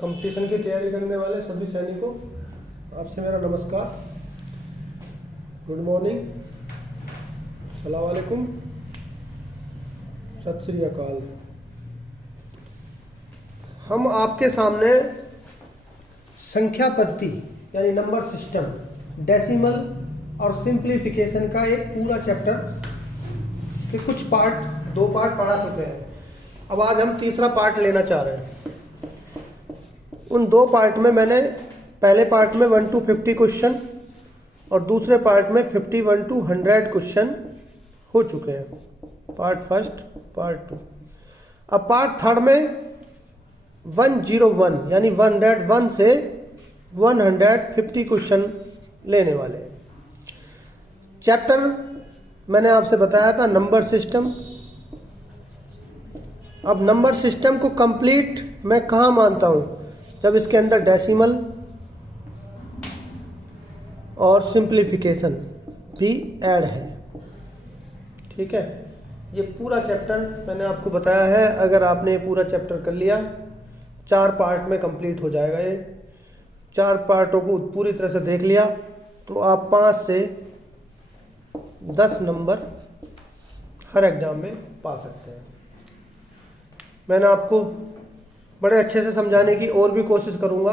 Competition की तैयारी करने वाले सभी सैनिकों, आपसे मेरा नमस्कार, गुड मॉर्निंग, अस्सलाम वालेकुम, सत श्री अकाल। हम आपके सामने संख्या पद्धति यानी नंबर सिस्टम, डेसिमल और सिंप्लीफिकेशन का एक पूरा चैप्टर के कुछ पार्ट, 2 पार्ट पढ़ा चुके हैं। अब आज हम तीसरा पार्ट लेना चाह रहे हैं। उन 2 पार्ट में मैंने पहले पार्ट में 1 to 50 क्वेश्चन और दूसरे पार्ट में 51 to 100 क्वेश्चन हो चुके हैं, पार्ट फर्स्ट, पार्ट 2। अब पार्ट थर्ड में 101 यानी 101 से 150 क्वेश्चन लेने वाले हैं। चैप्टर मैंने आपसे बताया था नंबर सिस्टम। अब नंबर सिस्टम को कंप्लीट मैं कहाँ मानता हूँ? जब इसके अंदर डेसिमल और सिंप्लीफिकेशन भी ऐड है। ठीक है, ये पूरा चैप्टर मैंने आपको बताया है। अगर आपने पूरा चैप्टर कर लिया, 4 पार्ट में कंप्लीट हो जाएगा। ये 4 पार्टों को पूरी तरह से देख लिया तो आप 5 से 10 नंबर हर एग्जाम में पा सकते हैं। मैंने आपको बड़े अच्छे से समझाने की और भी कोशिश करूंगा।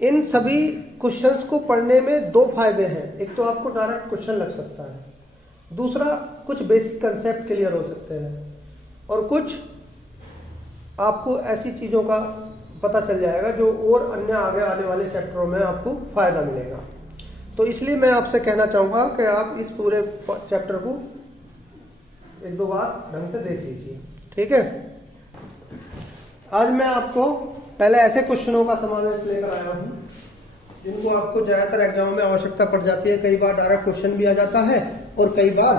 इन सभी क्वेश्चंस को पढ़ने में 2 फायदे हैं। एक तो आपको डायरेक्ट क्वेश्चन लग सकता है, दूसरा कुछ बेसिक कंसेप्ट क्लियर हो सकते हैं, और कुछ आपको ऐसी चीज़ों का पता चल जाएगा जो और अन्य आगे आने वाले चैप्टरों में आपको फायदा मिलेगा। तो इसलिए मैं आपसे कहना चाहूँगा कि आप इस पूरे चैप्टर को 1-2 बार ढंग से देख लीजिए। ठीक है, आज मैं आपको पहले ऐसे क्वेश्चनों का समावेश लेकर आया हूँ जिनको आपको ज़्यादातर एग्जाम में आवश्यकता पड़ जाती है। कई बार डायरेक्ट क्वेश्चन भी आ जाता है और कई बार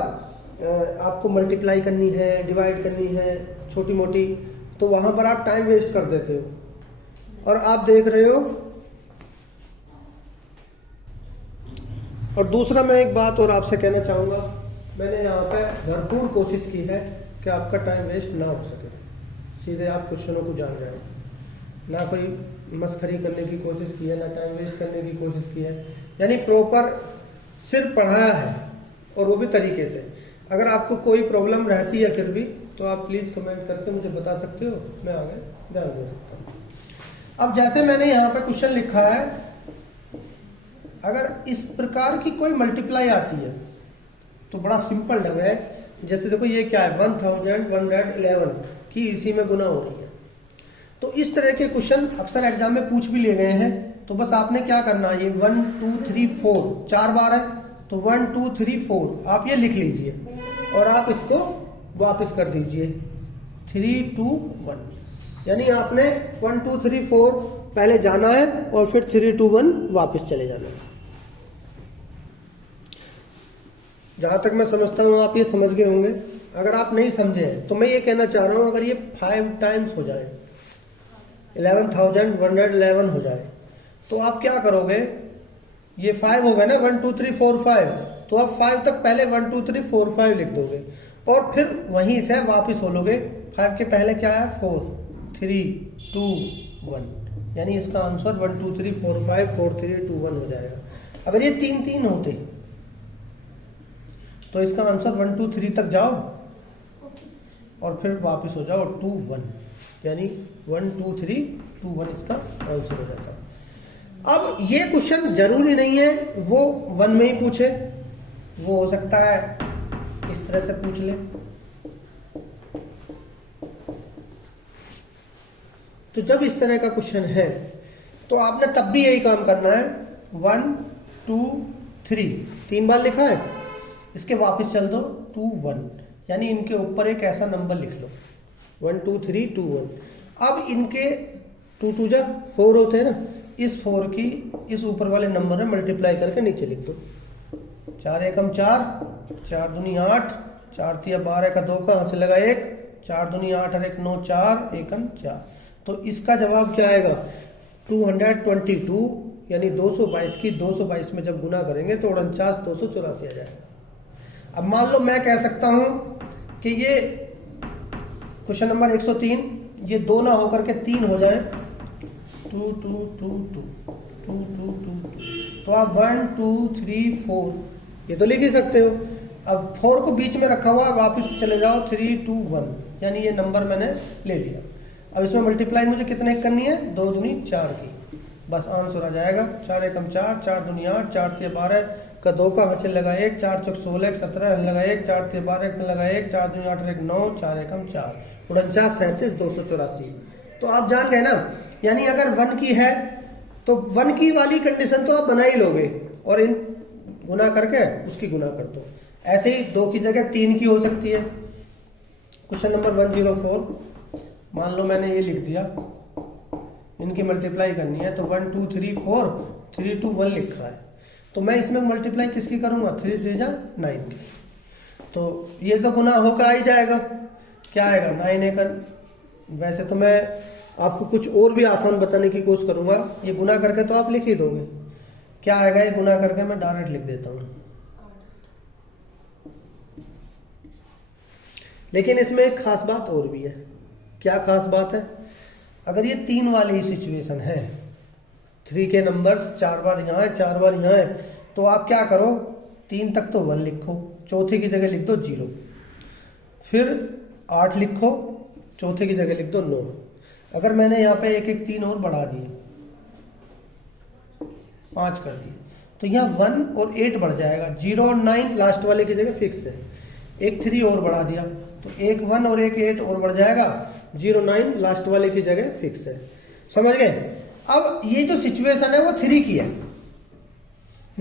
आपको मल्टीप्लाई करनी है, डिवाइड करनी है छोटी मोटी, तो वहाँ पर आप टाइम वेस्ट कर देते हो और आप देख रहे हो। और दूसरा मैं एक बात और आपसे कहना चाहूँगा, मैंने यहाँ पे भरपूर कोशिश की है कि आपका टाइम वेस्ट ना हो सके। सीधे आप क्वेश्चनों को जान रहे हो, ना कोई मस्खरी करने की कोशिश की है, ना टाइम वेस्ट करने की कोशिश की है। यानी प्रॉपर सिर्फ पढ़ाया है, और वो भी तरीके से। अगर आपको कोई प्रॉब्लम रहती है फिर भी, तो आप प्लीज़ कमेंट करके मुझे बता सकते हो, मैं आगे ध्यान दे सकता हूँ। अब जैसे मैंने यहाँ पे क्वेश्चन लिखा है, अगर इस प्रकार की कोई मल्टीप्लाई आती है तो बड़ा सिंपल ढंग है। जैसे देखो ये क्या है, 1111 की इसी में गुना हो रही है। तो इस तरह के क्वेश्चन अक्सर एग्जाम में पूछ भी लिए गए हैं। तो बस आपने क्या करना है, ये 1 2 3 4 4 बार है, तो 1 2 3 4 आप ये लिख लीजिए और आप इसको वापस कर दीजिए 3 2 1। यानी आपने 1 2 3 4 पहले जाना है और फिर 3 2 1 वापस चले जाना है। जहां तक मैं समझता हूं आप ये समझ गए होंगे। अगर आप नहीं समझे हैं तो मैं ये कहना चाह रहा हूं, अगर ये 5 टाइम्स हो जाए, 11,111 हो जाए, तो आप क्या करोगे? ये 5 हो गए ना, 1 2 3 4 5, तो आप 5 तक पहले 1 2 3 4 5 लिख दोगे और फिर वहीं से वापिस हो लोगे। 5 के पहले क्या है, 4 3 2 1, यानी इसका आंसर 1 2 3 4 5 4 3 2 1 हो जाएगा। अगर ये 3 3 होते तो इसका आंसर 1 2 3 तक जाओ और फिर वापस हो जाओ 2 1, यानी 1 2 3 2 1 इसका आंसर हो जाता है। अब ये क्वेश्चन जरूरी नहीं है वो 1 में ही पूछे, वो हो सकता है इस तरह से पूछ ले। तो जब इस तरह का क्वेश्चन है तो आपने तब भी यही काम करना है। 1 2 3 3 बार लिखा है, इसके वापस चल दो 2 1, यानी इनके ऊपर एक ऐसा नंबर लिख लो 1 2 3 2 1। अब इनके 2 2 जा 4 होते हैं ना, इस 4 की इस ऊपर वाले नंबर में मल्टीप्लाई करके नीचे लिख दो। 4 एकम 4, 4 दूनी 8, 4 तिया 12 का 2 कहाँ से लगा 1, 4 दूनी 8 और 1 9 4 एकम 4। तो इसका जवाब क्या आएगा, 222, यानी 222 की 222 में जब गुना करेंगे तो 49 284 आ जाएगा। अब मान लो मैं कह सकता हूं कि ये क्वेश्चन नंबर 103 ये 2 ना होकर के 3 हो जाए 2 2 2 2 2 2 2, तो आप 1 2 3 4 ये तो लिख ही सकते हो। अब 4 को बीच में रखा हुआ, वापस चले जाओ 3 2 1, यानी ये नंबर मैंने ले लिया। अब इसमें मल्टीप्लाई मुझे कितने की करनी है, 2 दूनी 4 की, बस आंसर आ जाएगा 4 एकम 4, 4 दूनी 8, 4 तिया 12 का 2 का हासिल लगा 1, 4 चौक 16, 17 लगा 1, 4 तिया 12 लगा 1, 4 दूनी 8 1 9, 4 एकम 4, 49 37 284। तो आप जान गए ना, यानी अगर 1 की है तो 1 की वाली कंडीशन तो आप बना ही लोगे और इन गुना करके उसकी गुना कर दो। ऐसे ही 2 की जगह 3 की हो सकती है। क्वेश्चन नंबर 104, मान लो मैंने ये लिख दिया, इनकी मल्टीप्लाई करनी है तो 1 2 3 4 3 2 1 लिखा है, तो मैं इसमें मल्टीप्लाई किसकी करूंगा, 3 3 जा 9 की, तो ये तो गुना होकर आ ही जाएगा। क्या आएगा 9 एकम। वैसे तो मैं आपको कुछ और भी आसान बताने की कोशिश करूंगा, ये गुना करके तो आप लिख ही दोगे। क्या आएगा ये गुना करके, मैं डायरेक्ट लिख देता हूं। लेकिन इसमें एक खास बात और भी है। क्या खास बात है, अगर ये 3 वाली सिचुएशन है, 3 के नंबर्स 4 बार यहाँ है 4 बार यहाँ है, तो आप क्या करो 3 तक तो 1 लिखो, चौथे की जगह लिख दो 0, फिर 8 लिखो, चौथे की जगह लिख दो 9। अगर मैंने यहाँ पे एक 3 और बढ़ा दिए, 5 कर दिए, तो यहाँ 1 और 8 बढ़ जाएगा, 0 और 9 लास्ट वाले की जगह फिक्स है। एक 3 और बढ़ा दिया तो एक 1 और एक 8 और बढ़ जाएगा, 0 9 लास्ट वाले की जगह फिक्स है। समझ गए। अब ये जो सिचुएशन है वो 3 की है,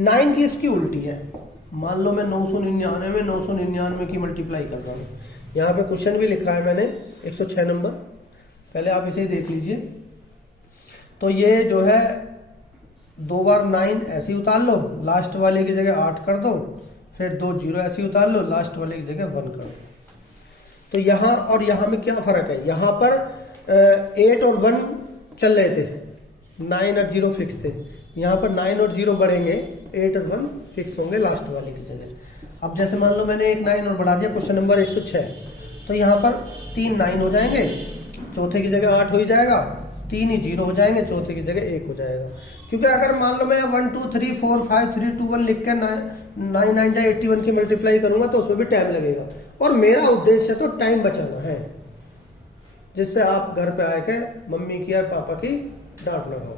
9 की इसकी उल्टी है। मान लो मैं 999 में 999 की मल्टीप्लाई कर रहा हूँ। यहाँ पे क्वेश्चन भी लिखा है मैंने 106 नंबर, पहले आप इसे ही देख लीजिए। तो ये जो है 2 बार 9 ऐसे ही उतार लो, लास्ट वाले की जगह 8 कर दो, फिर 2 0 ऐसे ही उतार लो, लास्ट वाले की जगह 1 कर दो। तो यहाँ और यहाँ में क्या फर्क है, यहाँ पर 8 और 1 चल रहे थे, 9 और 0 फिक्स थे। यहाँ पर 9 और 0 बढ़ेंगे, 8 और 1 फिक्स होंगे लास्ट वाले की जगह। अब जैसे मान लो मैंने एक 9 और बढ़ा दिया, क्वेश्चन नंबर 106, तो यहाँ पर 3 9 हो जाएंगे, चौथे की जगह 8 हो ही जाएगा, 3 ही 0 हो जाएंगे, चौथे की जगह 1 हो जाएगा। क्योंकि अगर मान लो मैं 1 2 3 4 5 3 2 1 लिख के 9 9 जा 81 की मल्टीप्लाई करूंगा तो उसमें भी टाइम लगेगा, और मेरा उद्देश्य तो टाइम बचाना है, जिससे आप घर पे आके मम्मी की और पापा की डांट ना हो।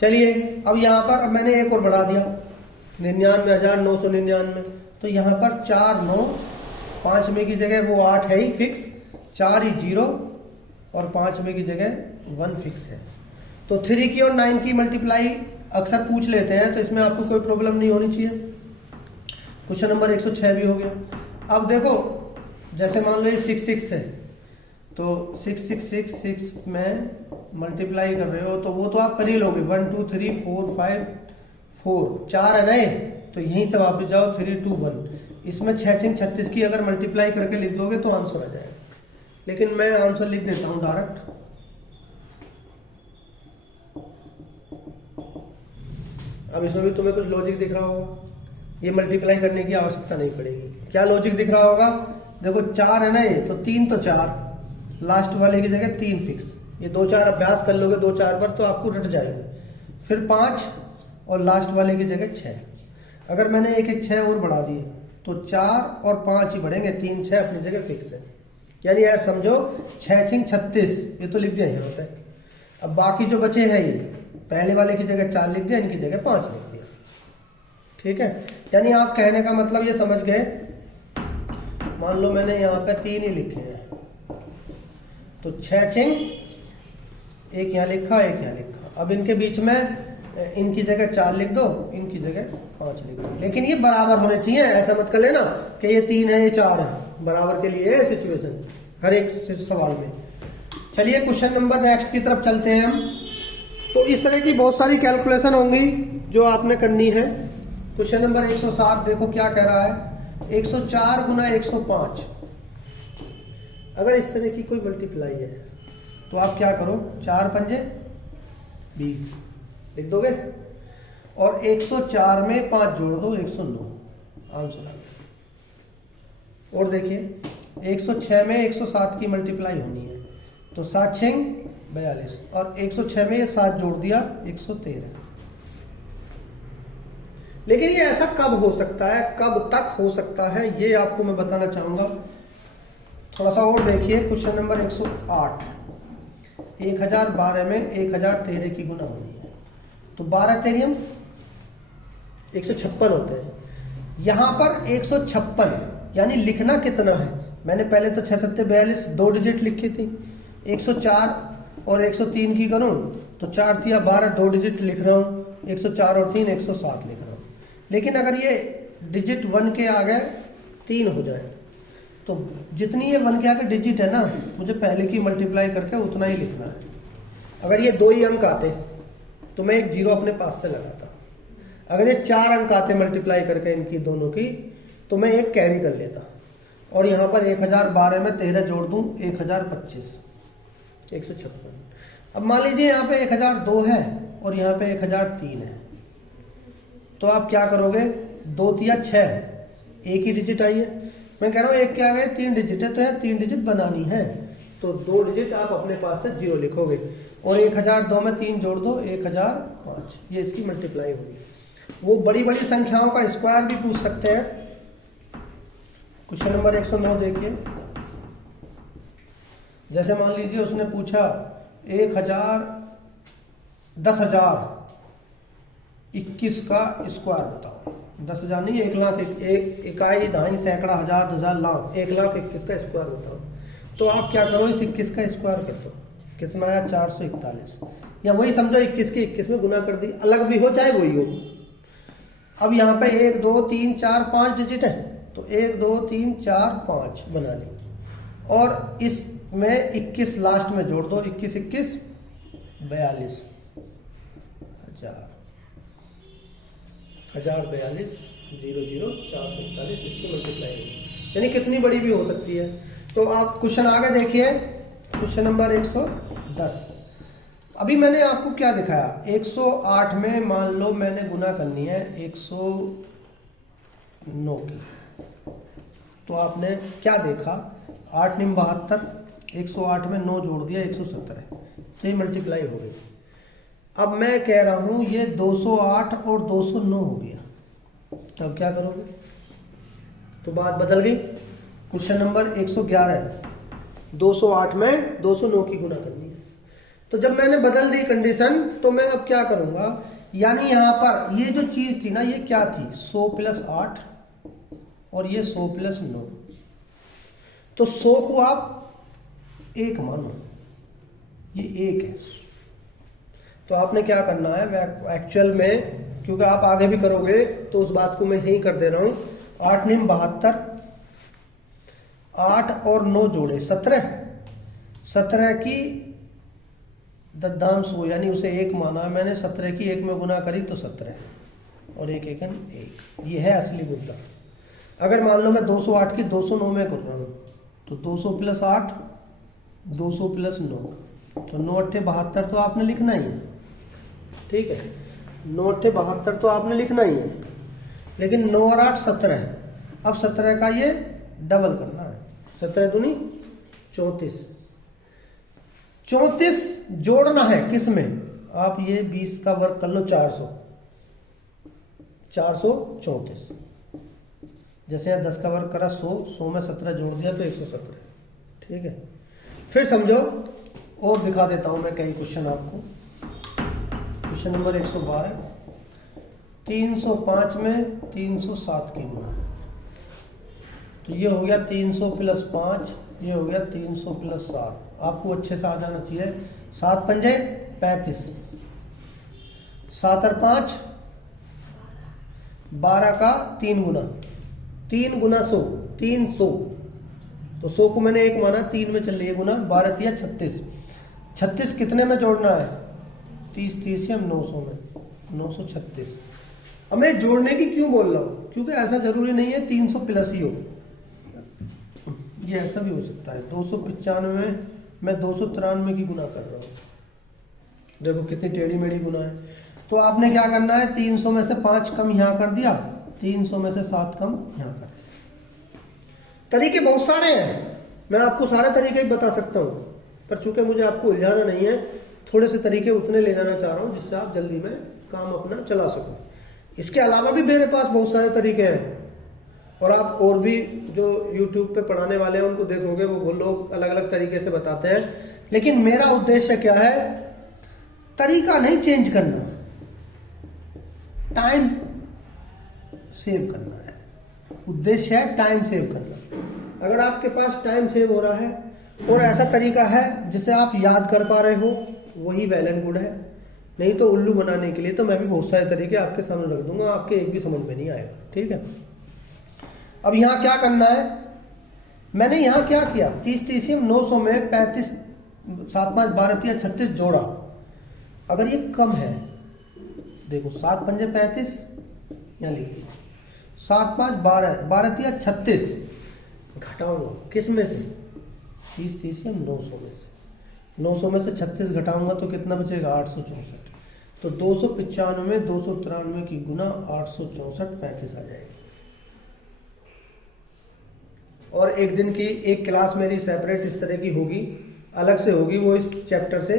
चलिए अब यहाँ पर अब मैंने एक और बढ़ा दिया, 99,999, तो यहाँ पर 4 9, 5 में की जगह वो 8 है ही फिक्स, 4 ही 0 और 5 में की जगह 1 फिक्स है। तो 3 की और 9 की मल्टीप्लाई अक्सर पूछ लेते हैं, तो इसमें आपको कोई प्रॉब्लम नहीं होनी चाहिए। क्वेश्चन नंबर 106 भी हो गया। अब देखो जैसे मान लो ये 6 6 है, तो 6 6 6 6 में मल्टीप्लाई कर रहे हो तो वो तो आप कर ही लोगे, 1 2 3 4 5 4 4 है ना, तो यहीं से वापस जाओ 3 2 1। इसमें 6 6 36 की अगर मल्टीप्लाई करके लिख दोगे तो आंसर आ जाएगा, लेकिन मैं आंसर लिख देता हूं डायरेक्ट। अब इसमें भी तुम्हें कुछ लॉजिक दिख रहा होगा, ये मल्टीप्लाई करने की आवश्यकता नहीं पड़ेगी। क्या लॉजिक दिख रहा होगा, देखो 4 है ना ये, तो 3 तो 4, लास्ट वाले की जगह 3 फिक्स, ये 2 4 अभ्यास कर लोगे 2 4 पर तो आपको रट जाएगी। फिर 5 और लास्ट वाले की जगह 6। अगर मैंने एक 6 और बढ़ा दिए तो 4 और 5 ही बढ़ेंगे, 3 6 अपनी जगह फिक्स है। यानी ऐसा समझो 6 6 36, ये तो लिख दिया यहाँ पे। अब बाकी जो बचे हैं, ये पहले वाले की जगह 4 लिख दिया, इनकी जगह 5 लिख दिया। ठीक है, यानी आप कहने का मतलब ये समझ गए। मान लो मैंने यहाँ पे 3 ही लिखे हैं, तो 6 6 एक यहाँ लिखा, एक यहाँ लिखा। अब इनके बीच में इनकी जगह 4 लिख दो, इनकी जगह 5 लिख दो, लेकिन ये बराबर होने चाहिए। ऐसा मत कर लेना कि ये 3 है ये 4 है, बराबर के लिए सिचुएशन हर एक सवाल में। चलिए क्वेश्चन नंबर नेक्स्ट की तरफ चलते हैं हम। तो इस तरह की बहुत सारी कैलकुलेशन होंगी जो आपने करनी है। क्वेश्चन नंबर 107 देखो क्या कह रहा है, 104 गुना 105। अगर इस तरह की कोई मल्टीप्लाई है तो आप क्या करो, 4 पंजे 20 लिख दोगे, और 104 में 5 जोड़ दो, 109 आंसर आ गया। और देखिए 106 में 107 की मल्टीप्लाई होनी है, तो 7 6 42 और 106 में ये 7 जोड़ दिया 113। लेकिन ये ऐसा कब हो सकता है, कब तक हो सकता है, ये आपको मैं बताना चाहूंगा। थोड़ा सा और देखिए क्वेश्चन नंबर 108। 1012 में 1013 की गुना होनी है तो 12 तेरियम 156 होते हैं। यहां पर 156 यानी लिखना कितना है, मैंने पहले तो 6 7 42 2 डिजिट लिखी थी। 104 और 103 की करूं तो 4 तिया 12 2 डिजिट लिख रहा हूं। 104 और 3 107 लिख रहा हूं। लेकिन अगर ये डिजिट 1 के आगे 3 हो जाए तो जितनी ये 1 के आगे डिजिट है ना, मुझे पहले की मल्टीप्लाई करके उतना ही लिखना है। अगर ये 2 ही अंक आते तो मैं एक 0 अपने पास से लगाता। अगर ये 4 अंक आते मल्टीप्लाई करके इनकी दोनों की तो मैं एक कैरी कर लेता। और यहाँ पर 1012 में 13 जोड़ दूं 1025 156। अब मान लीजिए यहाँ पे 1002 है और यहाँ पे 1003 है तो आप क्या करोगे, 2 तिया 6 एक ही डिजिट आई है। मैं कह रहा हूँ एक के आगे 3 डिजिट है तो यहाँ 3 डिजिट बनानी है तो 2 डिजिट आप अपने पास से 0 लिखोगे और 1002 में 3 जोड़ दो 1005। ये इसकी मल्टीप्लाई होगी। वो बड़ी बड़ी संख्याओं का स्क्वायर भी पूछ सकते हैं। क्वेश्चन नंबर 109 देखिए। जैसे मान लीजिए उसने पूछा 10,21 का स्क्वायर बताओ। 10,000 नहीं, 1,00,000 इकाई दहाई सैकड़ा हजार 10,000 लाख 1,21 का स्क्वायर बताओ। तो आप क्या करो, इस 21 का स्क्वायर कर दो। कितना आया 441। या वही समझो 21 के 21 में गुना कर दी, अलग भी हो चाहे वही हो। अब यहाँ पे 1 2 3 4 5 डिजिट है तो 1 2 3 4 5 बना ली और इसमें 21 लास्ट में जोड़ दो। 21 21 42 1042 00 441 इसकी मल्टीप्लाई यानी कितनी बड़ी भी हो सकती है। तो आप क्वेश्चन आगे देखिए। Question number 110। अभी मैंने आपको क्या दिखाया, 108 में मान लो मैंने गुना करनी है 109 की। तो आपने क्या देखा, 8 9 72, 108 में 9 जोड़ दिया 117, तो ये मल्टीप्लाई हो गई। अब मैं कह रहा हूं ये 208 और 209 हो गया। अब क्या करोगे, तो बात बदल गई। Question number 111। 208 में 209 की गुना करनी है। तो जब मैंने बदल दी कंडीशन तो मैं अब क्या करूंगा, यानी यहां पर ये जो चीज थी ना, ये क्या थी 100 + 8 और ये 100 + 9। तो 100 को आप 1 मानो, ये 1 है। तो आपने क्या करना है, एक्चुअल में क्योंकि आप आगे भी करोगे तो उस बात को मैं यही कर दे रहा हूं। 8 9 72, 8 और 9 जोड़े 17, 17 की दद्दांश हो यानी उसे 1 माना मैंने। 17 की 1 में गुना करी तो 17 और 1 1 1। ये है असली मुद्दा। अगर मान लो मैं 208 की 209 में कर रहा हूं तो 200 + 8 200 + 9 तो 9 8 72 तो आपने लिखना ही है। ठीक है, 9 8 72 तो आपने लिखना ही है। लेकिन 9 और 8 17। अब 17 का ये डबल करना है। 17 दूनी 34। 34 जोड़ना है किस में, आप ये 20 का वर्ग कर लो 400 434। जैसे यहाँ 10 का वर्ग करा 100, 100 में 17 जोड़ दिया तो 117। ठीक है, फिर समझो और दिखा देता हूं मैं कई क्वेश्चन आपको। Question number 112। 305 में 307 की गुना। तो ये हो गया 300 + 5, ये हो गया 300 + 7। आपको अच्छे से आ जाना चाहिए। 7 पंजे 35, 7 और 5 12 का 3 गुना, 3 गुना 100 300। तो 100 को मैंने 1 माना, 3 में चल रही है गुना। 12 तिया 36, 36 कितने में जोड़ना है 30 30 हम 900 में 936। अब मैं जोड़ने की क्यों बोल रहा हूं, क्योंकि ऐसा जरूरी नहीं है 300 प्लस ही हो, ये ऐसा भी हो सकता है। 295 में मैं 293 की गुना कर रहा हूं। देखो कितनी टेढ़ी मेढ़ी गुना है। तो आपने क्या करना है, 300 में से 5 कम यहां कर दिया, 300 में से 7 कम यहां कर दिया। तरीके बहुत सारे हैं, मैं आपको सारे तरीके ही बता सकता हूं। पर चूंकि मुझे आपको उलझाना नहीं है, थोड़े से तरीके उतने ले जाना चाह रहा हूँ जिससे आप जल्दी में काम अपना चला सको। इसके अलावा भी मेरे पास बहुत सारे तरीके हैं, और आप और भी जो YouTube पे पढ़ाने वाले हैं उनको देखोगे, वो लोग अलग अलग तरीके से बताते हैं। लेकिन मेरा उद्देश्य क्या है, तरीका नहीं चेंज करना, टाइम सेव करना है। उद्देश्य है टाइम सेव करना। अगर आपके पास टाइम सेव हो रहा है और ऐसा तरीका है जिसे आप याद कर पा रहे हो, वही वेल एंड गुड है। नहीं तो उल्लू बनाने के लिए तो मैं भी बहुत सारे तरीके आपके सामने रख दूंगा, आपके एक भी समझ में नहीं आएगा। ठीक है, अब यहां क्या करना है, मैंने यहां क्या किया, 30 30 900 में 35 7 5 12 3 36 जोड़ा। अगर ये कम है, देखो 7 5 35, यहां लिख लीजिए 7 5 12 12 3 36, घटाऊंगा किस में से, 30 30 900 में से। 900 में से 36 घटाऊंगा तो कितना बचेगा, 864। तो 295 में 293 की गुना 864 35 आ जाएगी। और एक दिन की एक क्लास मेरी सेपरेट इस तरह की होगी, अलग से होगी, वो इस चैप्टर से,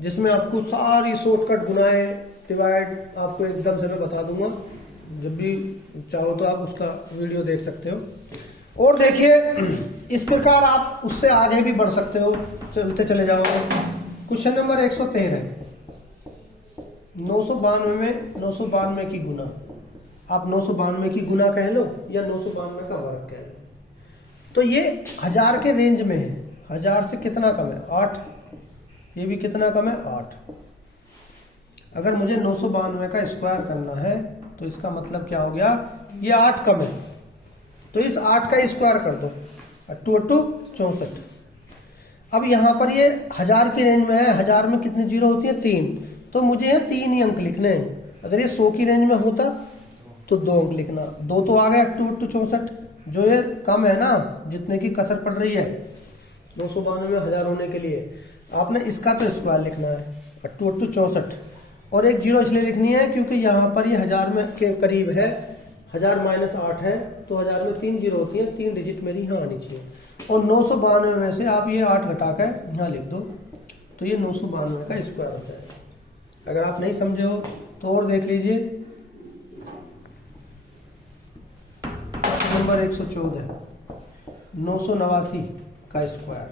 जिसमें आपको सारी शॉर्टकट गुनाएं डिवाइड आपको एकदम से मैं बता दूंगा। जब भी चाहो तो आप उसका वीडियो देख सकते हो। और देखिए, इस प्रकार आप उससे आगे भी बढ़ सकते हो, चलते चले जाओगे। क्वेश्चन नंबर 113, 992 में 992 की गुना, आप 992 की गुना कह लो या 992 का वर्ग कह लो। तो ये 1000 के रेंज में है, 1000 से कितना कम है, 8। ये भी कितना कम है, 8। अगर मुझे 992 का स्क्वायर करना है तो इसका मतलब क्या हो गया, ये 8 कम है, तो इस 8 का स्क्वायर कर दो, 2 8 64। अब यहां पर ये 1000 की रेंज में है, 1000 में कितनी जीरो होती है, 3, तो मुझे यहाँ 3 ही अंक लिखने हैं। अगर ये 100 की रेंज में होता तो 2 अंक लिखना, 2 तो आ गया 2 8 64। जो ये कम है ना, जितने की कसर पड़ रही है 992 में 1000 होने के लिए, आपने इसका तो स्क्वायर लिखना है, 2 8 64। और एक जीरो इसलिए लिखनी है क्योंकि यहाँ पर ये 1000 में के करीब है, 1000 माइनस 8 है, तो 1000 में 3 जीरो होती है, 3 डिजिट मेरी यहाँ आनी चाहिए। और 992 में से आप ये 8 घटाकर यहाँ लिख दो, तो ये 992 का स्क्वायर होता है। अगर आप नहीं समझे हो तो और देख लीजिए, नंबर 114, 989 का स्क्वायर।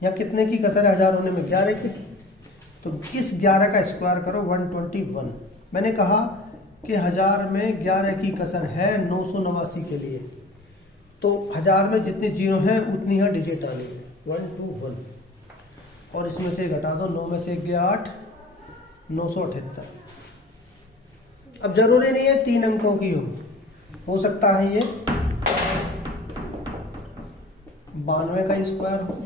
यहाँ कितने की कसर है 1000 होने में, 11 की, तो इस 11 का स्क्वायर करो, 121। मैंने कहा कि 1000 में 11 की कसर है 989 के लिए, तो 1000 में जितने जीरो हैं उतनी यहाँ डिजिट आनी है, 121। और इसमें से घटा दो, 9 में से 1 गया 8, 978। अब जरूरी नहीं है 3 अंकों की हो सकता है ये 92 का स्क्वायर हो।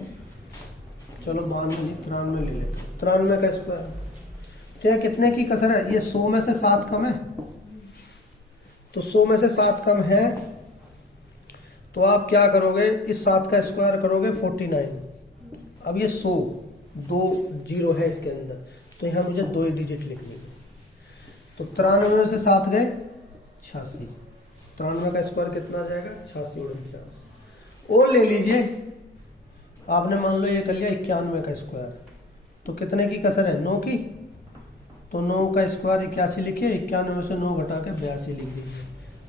चलो 93 ले लेते, 93 का स्क्वायर। क्या कितने की कसर है, ये 100 में से 7 कम है, तो 100 में से 7 कम है, तो आप क्या करोगे, इस 7 का स्क्वायर करोगे 49। अब ये 100, 2 जीरो है इसके अंदर, तो यहाँ मुझे 2 डिजिट लिखनी है। तो 93 में से 7 गए 86, 93 का स्क्वायर कितना आ जाएगा, 86 और 50। और ले लीजिए, आपने मान लो ये कर लिया 91 का स्क्वायर, तो कितने की कसर है, 9 की, तो 9 का स्क्वायर 81 लिखिए, 91 में से 9 घटा के 82 लिख लीजिए,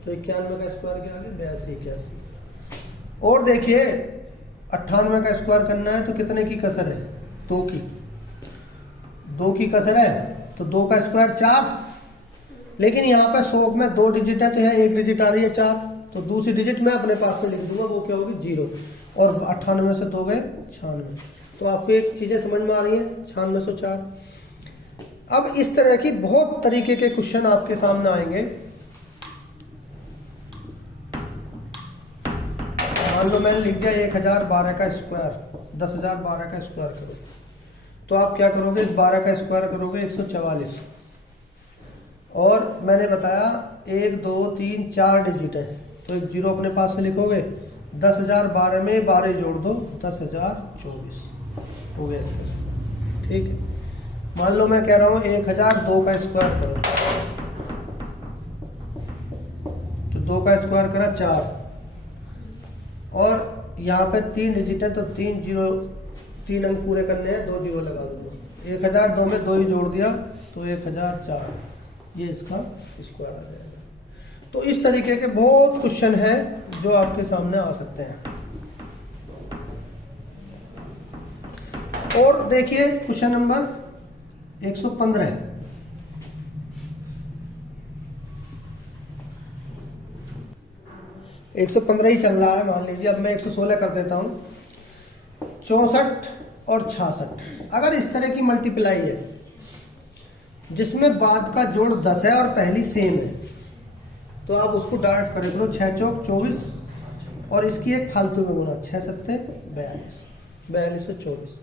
तो 91 का स्क्वायर क्या आ गया, 82 81। और देखिए 98 का स्क्वायर करना है तो कितने की कसर है, 2 की, 2 की कसर है, तो 2 का स्क्वायर 4। लेकिन यहाँ पर 100 में 2 डिजिट है, तो यहाँ 1 डिजिट आ रही है 4, तो दूसरी डिजिट मैं अपने पास से लिख दूंगा, वो क्या होगी 0। और 98 में से 2 गए 96। तो आपको एक चीजें समझ में आ रही है, 9604। अब इस तरह की बहुत तरीके के क्वेश्चन आपके सामने आएंगे। मान लो मैंने लिख दिया 1012 का स्क्वायर, 10,012 का स्क्वायर करो, तो आप क्या करोगे, इस 12 का स्क्वायर करोगे 144। और मैंने बताया 1 2 3 4 डिजिट है, तो एक जीरो अपने पास से लिखोगे, 10,012 में 12 जोड़ दो, 10,024 हो गया इसका। ठीक है, मान लो मैं कह रहा हूं 1002 का स्क्वायर करो, तो 2 का स्क्वायर करा 4, और यहाँ पे 3 डिजिट है तो 3 जीरो, 3 अंक पूरे करने हैं, 2 जीरो लगा दूंगा। 1000 2 में 2 ही जोड़ दिया तो 1004, ये इसका स्क्वायर आ जाएगा। तो इस तरीके के बहुत क्वेश्चन हैं जो आपके सामने आ सकते हैं। और देखिए क्वेश्चन नंबर 115 115 ही चल रहा है मान लीजिए। अब मैं 116 कर देता हूं। 64 और 66 अगर इस तरह की मल्टीप्लाई है जिसमें बाद का जोड़ 10 है और पहली सेम है, तो आप उसको डायरेक्ट करें करो 6 चौक 24 और इसकी एक फालतू में गुना 6 सत्ते 42, 42 से 24।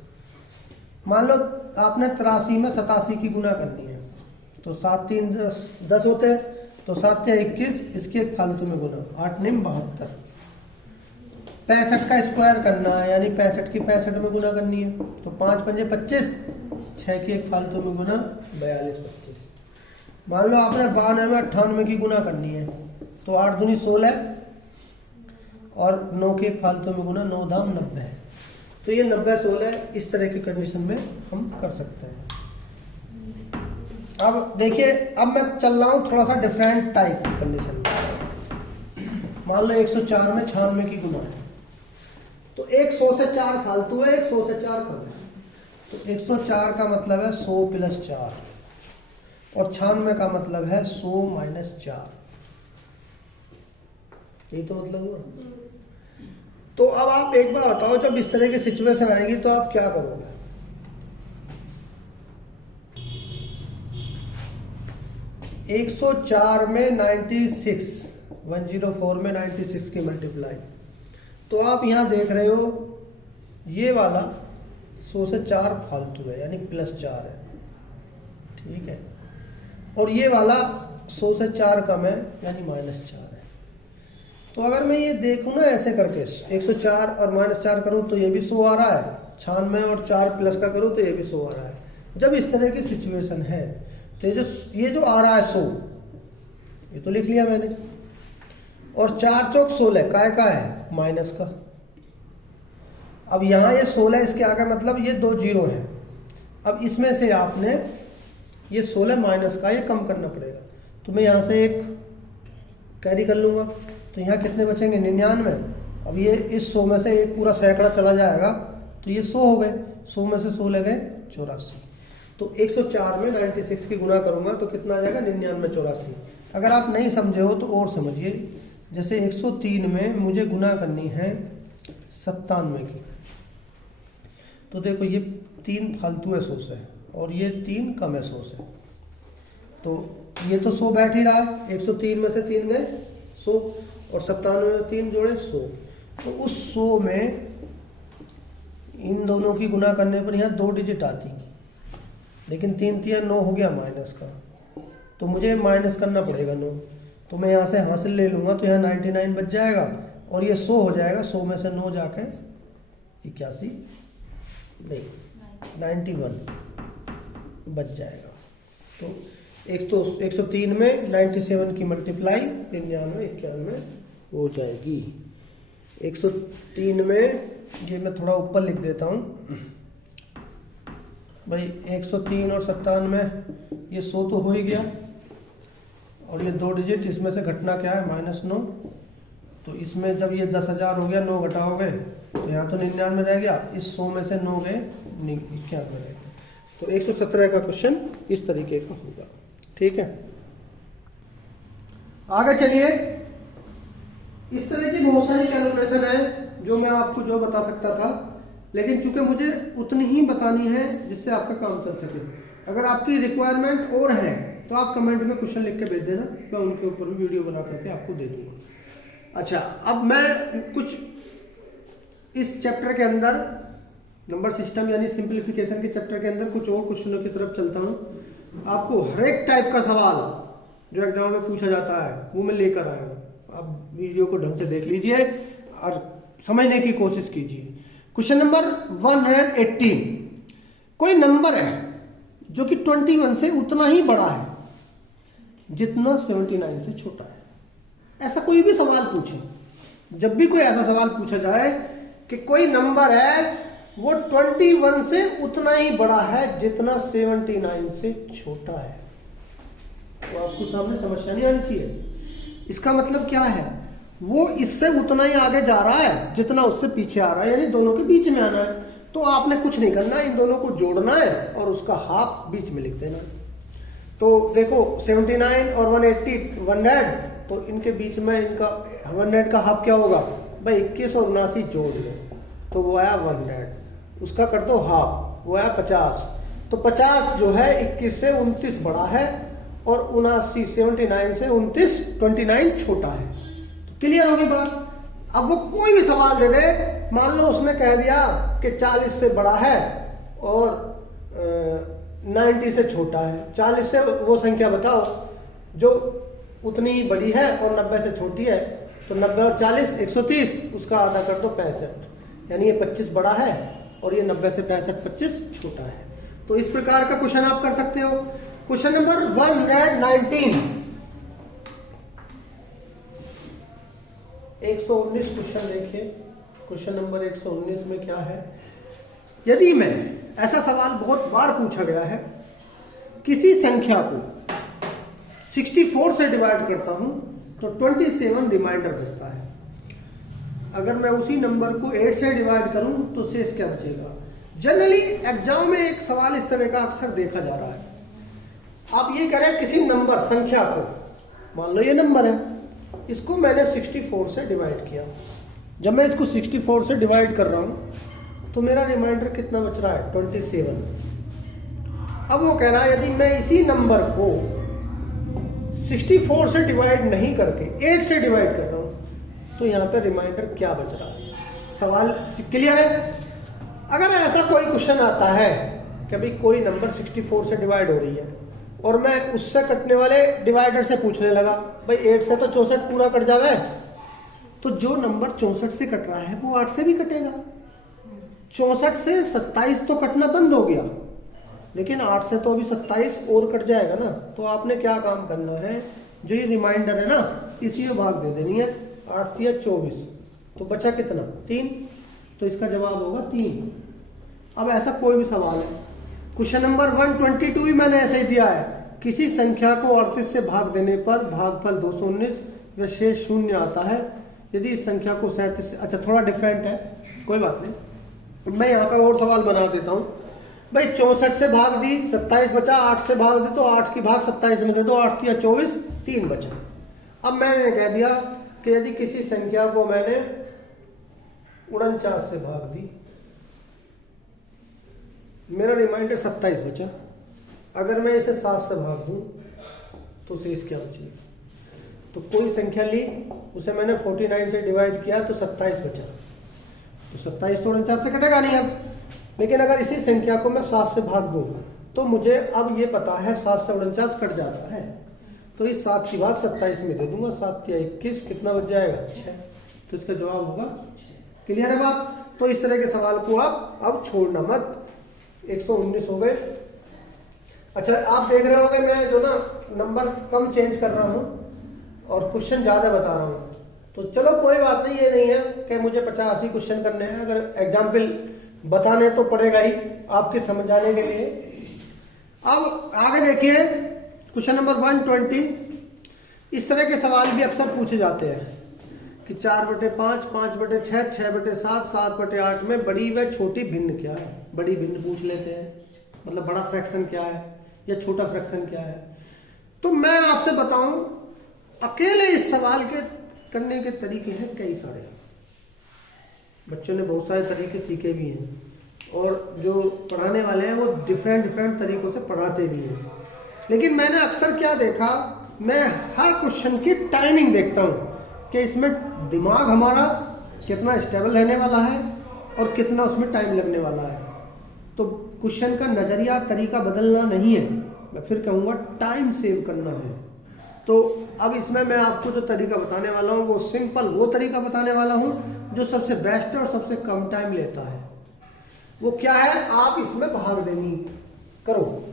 मान लो आपने 83 में 87 की गुना करनी है तो 7 3 10 होते हैं, तो 7 से 21, इसकी एक फालतू में गुना 8 9 72। 65 का स्क्वायर करना है यानी 65 की 65 में गुना करनी है तो 5 5 25, 6 की एक फालतू में गुना 42 25। मान लो आपने 92 में 98 की गुना करनी है तो 8 दूनी 16 और 9 की एक फालतू में गुना 9 दाम 90 है। तो ये 90 16 इस तरह की कंडीशन में हम कर सकते हैं। अब देखिए, अब मैं चल रहा हूं थोड़ा सा डिफरेंट टाइप की कंडीशन में। मान लो 104 में 96 की गुना है तो 100 से 4 फालतू है, 100 से 4 कम है। तो 104 का मतलब है 100 प्लस 4 और 96 का मतलब है 100 माइनस 4। यही तो मतलब हुआ। तो अब आप एक बार बताओ, जब इस तरह की सिचुएशन आएगी तो आप क्या करोगे? एक 104 में 96, 104 में 96 की मल्टीप्लाई, तो आप यहां देख रहे हो ये वाला 100 से 4 फालतू है यानी प्लस 4 है, ठीक है, और ये वाला 100 से 4 कम है यानी माइनस 4 है। तो अगर मैं ये देखूं ना ऐसे करके 104 और माइनस 4 करूं तो ये भी 100 आ रहा है, 96 और 4 प्लस का करूं तो ये भी 100 आ रहा है। जब इस तरह की सिचुएशन है तो ये जो आ रहा है 100, ये तो लिख लिया मैंने, और 4 चौक 16 काय का है माइनस का। अब यहां ये 16 इसके आगे मतलब ये 2 जीरो है। अब इसमें से आपने ये 16 माइनस का ये कम करना पड़ेगा, तो मैं यहां से एक कैरी कर लूंगा तो यहाँ कितने बचेंगे 99। अब ये इस 100 में से एक पूरा सैकड़ा चला जाएगा तो ये 100 हो गए, 100 में से 100 ले गए 84। तो 104 में 96 की गुना करूंगा तो कितना आ जाएगा 99 84। अगर आप नहीं समझे हो तो और समझिए, जैसे 103 में मुझे गुना करनी है 97 की, तो देखो ये 3 फालतू है 100 से और ये 3 कम है 100 से, तो ये तो 100 बैठ ही रहा। 103 में से 3 गए 100 और 97 में 3 जोड़े 100, तो उस 100 में इन दोनों की गुना करने पर यहाँ 2 डिजिट आती, लेकिन 3 3 9 हो गया माइनस का, तो मुझे माइनस करना पड़ेगा 9। तो मैं यहाँ से हासिल ले लूँगा तो यहाँ 99 बच जाएगा और ये 100 हो जाएगा। 100 में से 9 जाके 81 नहीं 91 बच जाएगा। तो 103 में 97 की मल्टीप्लाई 99 91 हो जाएगी। 103 में ये मैं थोड़ा ऊपर लिख देता हूँ भाई, 103 और 97 में ये 100 तो हो ही गया और ये 2 डिजिट इसमें से घटना क्या है -9। तो इसमें जब ये 10,000 हो गया 9 घटाओगे तो यहाँ तो 99 रह गया, इस 100 में से 9 गए 91 रह गया। तो 117 का क्वेश्चन इस तरीके का होगा, ठीक है। आगे चलिए, इस तरह की बहुत सारी कैलकुलेशन है जो मैं आपको जो बता सकता था, लेकिन चूंकि मुझे उतनी ही बतानी है जिससे आपका काम चल सके। अगर आपकी रिक्वायरमेंट और है तो आप कमेंट में क्वेश्चन लिख के भेज देना, मैं उनके ऊपर भी वीडियो बना करके आपको दे दूंगा। अच्छा, अब मैं कुछ इस चैप्टर के अंदर नंबर सिस्टम यानी सिंप्लीफिकेशन के चैप्टर के अंदर कुछ और क्वेश्चनों की तरफ चलता हूँ। आपको हर एक टाइप का सवाल जो एग्जाम में पूछा जाता है वो मैं लेकर आया हूँ। आप वीडियो को ढंग से देख लीजिए और समझने की कोशिश कीजिए। क्वेश्चन नंबर 118, कोई नंबर है जो कि 21 से उतना ही बड़ा है जितना 79 से छोटा है। ऐसा कोई भी सवाल पूछे, जब भी कोई ऐसा सवाल पूछा जाए कि कोई नंबर है वो 21 से उतना ही बड़ा है जितना 79 से छोटा है। तो आपको सामने समस्या नहीं आनी चाहिए। इसका मतलब क्या है, वो इससे उतना ही आगे जा रहा है जितना उससे पीछे आ रहा है, यानी दोनों के बीच में आना है। तो आपने कुछ नहीं करना, इन दोनों को जोड़ना है और उसका हाफ बीच में लिख देना। तो देखो 79 और 180 100, तो इनके बीच में इनका 100 का हाफ क्या होगा भाई, 21 और 79 जोड़ लो तो वो आया 100, उसका कर दो हाफ, वो आया 50। तो 50 जो है 21 से 29 बड़ा है और 79 79 से 29 छोटा है। तो क्लियर होगी बात। अब वो कोई भी सवाल दे दे, मान लो उसने कह दिया कि 40 से बड़ा है और 90 से छोटा है, 40 से वो संख्या बताओ जो उतनी बड़ी है और 90 से छोटी है, तो 90 और 40 130, उसका आधा कर दो 65, यानी ये 25 बड़ा है और ये 90 से 25 छोटा है। तो इस प्रकार का क्वेश्चन आप कर सकते हो। क्वेश्चन नंबर 119, 119 क्वेश्चन देखिए। क्वेश्चन नंबर 119 में क्या है, यदि मैं, ऐसा सवाल बहुत बार पूछा गया है, किसी संख्या को 64 से डिवाइड करता हूं तो 27 रिमाइंडर बचता है। अगर मैं उसी नंबर को 8 से डिवाइड करूं तो शेष क्या बचेगा। जनरली एग्जाम में एक सवाल इस तरह का अक्सर देखा जा रहा है। आप ये करें, किसी नंबर संख्या को, मान लो ये नंबर है, इसको मैंने 64 से डिवाइड किया। जब मैं इसको 64 से डिवाइड कर रहा हूं तो मेरा रिमाइंडर कितना बच रहा है 27। अब वो कह रहा है यदि मैं इसी नंबर को 64 से डिवाइड नहीं करके 8 से डिवाइड कर रहा हूं तो यहां पे रिमाइंडर क्या बच रहा है। सवाल क्लियर है। अगर ऐसा कोई क्वेश्चन आता है कि भाई कोई नंबर 64 से डिवाइड हो रही है और मैं उससे कटने वाले डिवाइडर से पूछने लगा, भाई 8 से तो 64 पूरा कट जावे, तो जो नंबर 64 से कट रहा है वो 8 से भी कटेगा। 64 से 27 तो कटना बंद हो गया, लेकिन 8 से तो अभी 27 और कट जाएगा ना। तो आपने क्या काम करना है, जो ये रिमाइंडर है ना, इसी में भाग दे देनी है। 8 या 24, तो बचा कितना 3, तो इसका जवाब होगा 3। अब ऐसा कोई भी सवाल है, क्वेश्चन नंबर 122 भी मैंने ऐसे ही दिया है, किसी संख्या को 38 से भाग देने पर भागफल 219 व शेष शून्य आता है। यदि इस संख्या को 37 से, अच्छा थोड़ा डिफरेंट है, कोई बात नहीं, मैं यहाँ पर और सवाल बना देता हूँ। भाई 64 से भाग दी 27 बचा, 8 से भाग दी तो 8 की भाग 27 में दे दो, 8 या 24, 3 बचा। अब मैंने कह दिया कि यदि किसी संख्या को मैंने 49 से भाग दी, मेरा रिमाइंडर 27 बचा। अगर मैं इसे 7 से भाग दूं तो शेष क्या बचेगा। तो कोई संख्या ली, उसे मैंने 49 से डिवाइड किया तो 27 बचा, तो 27 तो 49 से कटेगा नहीं अब। लेकिन अगर इसी संख्या को मैं 7 से भाग दूं तो मुझे अब ये पता है 7 से 49 कट जाता है, तो इस 7 की भाग 27 में दे दूंगा, 7 या 21, कितना बच जाएगा 6। तो इसका जवाब होगा 6। क्लियर है बात। तो इस तरह के सवाल को आप अब छोड़ना मत। 119 हो गए। अच्छा, आप देख रहे होंगे मैं जो ना नंबर कम चेंज कर रहा हूं और क्वेश्चन ज्यादा बता रहा हूं, तो चलो कोई बात नहीं, ये नहीं है कि मुझे 50 ही क्वेश्चन करने हैं, अगर एग्जाम्पल बताने तो पड़ेगा ही आपके समझाने के लिए। अब आगे देखिए क्वेश्चन नंबर 120। इस तरह के सवाल भी अक्सर पूछे जाते हैं कि 4/5, 5/6, 6/7, 7/8 में बड़ी व छोटी भिन्न क्या है। बड़ी भिन्न पूछ लेते हैं, मतलब बड़ा फ्रैक्शन क्या है या छोटा फ्रैक्शन क्या है। तो मैं आपसे बताऊं, अकेले इस सवाल के करने के तरीके हैं कई सारे, बच्चों ने बहुत सारे तरीके सीखे भी हैं और जो पढ़ाने वाले हैं वो डिफरेंट तरीकों से पढ़ाते भी हैं। लेकिन मैंने अक्सर क्या देखा, मैं हर क्वेश्चन की टाइमिंग देखता हूं कि इसमें दिमाग हमारा कितना स्टेबल रहने वाला है और कितना उसमें टाइम लगने वाला है। तो क्वेश्चन का नजरिया तरीका बदलना नहीं है, मैं फिर कहूँगा टाइम सेव करना है। तो अब इसमें मैं आपको जो तरीका बताने वाला हूँ वो सिंपल वो तरीका बताने वाला हूँ जो सबसे बेस्ट है और सबसे कम टाइम लेता है। वो क्या है, आप इसमें भाग देनी करो।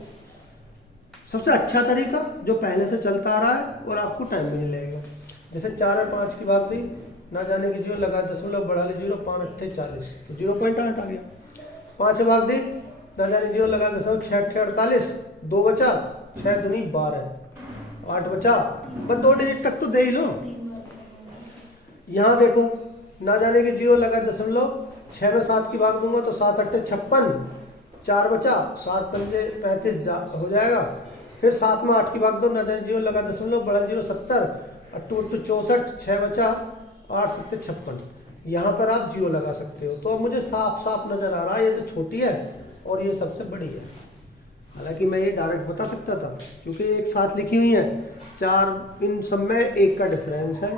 सबसे अच्छा तरीका जो पहले से चलता आ रहा है और आपको टाइम भी नहीं लगेगा। जैसे 4 और 5 की बात थी, ना जाने की जीरो लगा दशमलव बढ़ा ली जीरो, 5 अट्ठे 40, तो 0.8 आ गया। 5 से भाग दी, ना जाने जीरो लगा दशमलव 6 अट्ठे 48, 2 बचा, 6 दूनी 12, 8 बचा, बस 2 डिजिट तक तो दे ही लो। यहाँ देखो ना जाने की जीरो लगा दशमलव, 6 में 7 की भाग दूंगा तो 7 अट्ठे 56, 4 बचा, 7 पंजे 35 हो जाएगा। फिर 7 में 8 की भाग दो, ना जाने जीरो लगा दशमलव, बड़ा जीरो 70, 8 8 64, 6 बचा, 8 7 56, यहाँ पर आप जीरो लगा सकते हो। तो अब मुझे साफ साफ नजर आ रहा है ये तो छोटी है और ये सबसे बड़ी है। हालांकि मैं ये डायरेक्ट बता सकता था क्योंकि एक साथ लिखी हुई है, 4 इन सब में 1 का डिफरेंस है,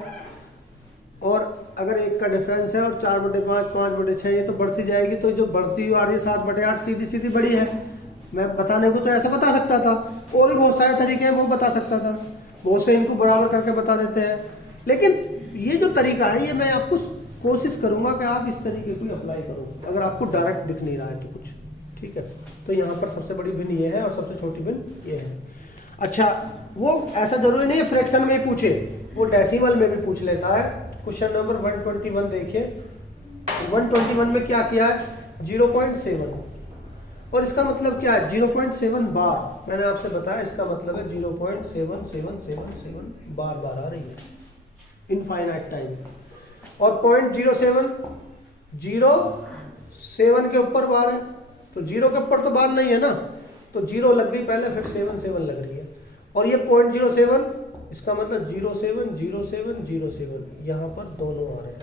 और अगर 1 का डिफरेंस है और 4/5 5/6 ये तो बढ़ती जाएगी, तो जो बढ़ती हुई आ रही है 7/8 सीधी सीधी बड़ी है। मैं बताने को तो ऐसे बता सकता था, और भी बहुत सारे तरीके हैं वो बता सकता था, बहुत से इनको बराबर करके बता देते हैं। लेकिन ये जो तरीका है ये मैं आपको कोशिश करूंगा कि आप इस तरीके को अप्लाई करो, अगर आपको डायरेक्ट दिख नहीं रहा है तो कुछ, ठीक है। तो यहाँ पर सबसे बड़ी भिन्न ये है और सबसे छोटी भिन्न ये है। अच्छा, वो ऐसा जरूरी नहीं है फ्रैक्शन में ही पूछे, वो डेसिमल में भी पूछ लेता है। क्वेश्चन नंबर 121 देखिए। 121 में क्या किया है, 0.7, और इसका मतलब क्या है 0.7 बार। मैंने आपसे बताया इसका मतलब है 0.7777 बार बार आ रही है इनफाइनाइट टाइम। और 0.07 07 के ऊपर बार है, तो 0 के ऊपर तो बार नहीं है ना, तो 0 लग गई पहले, फिर 7 लग रही है। और ये 0.07, इसका मतलब 07 07 07, यहाँ पर दोनों आ रहे हैं।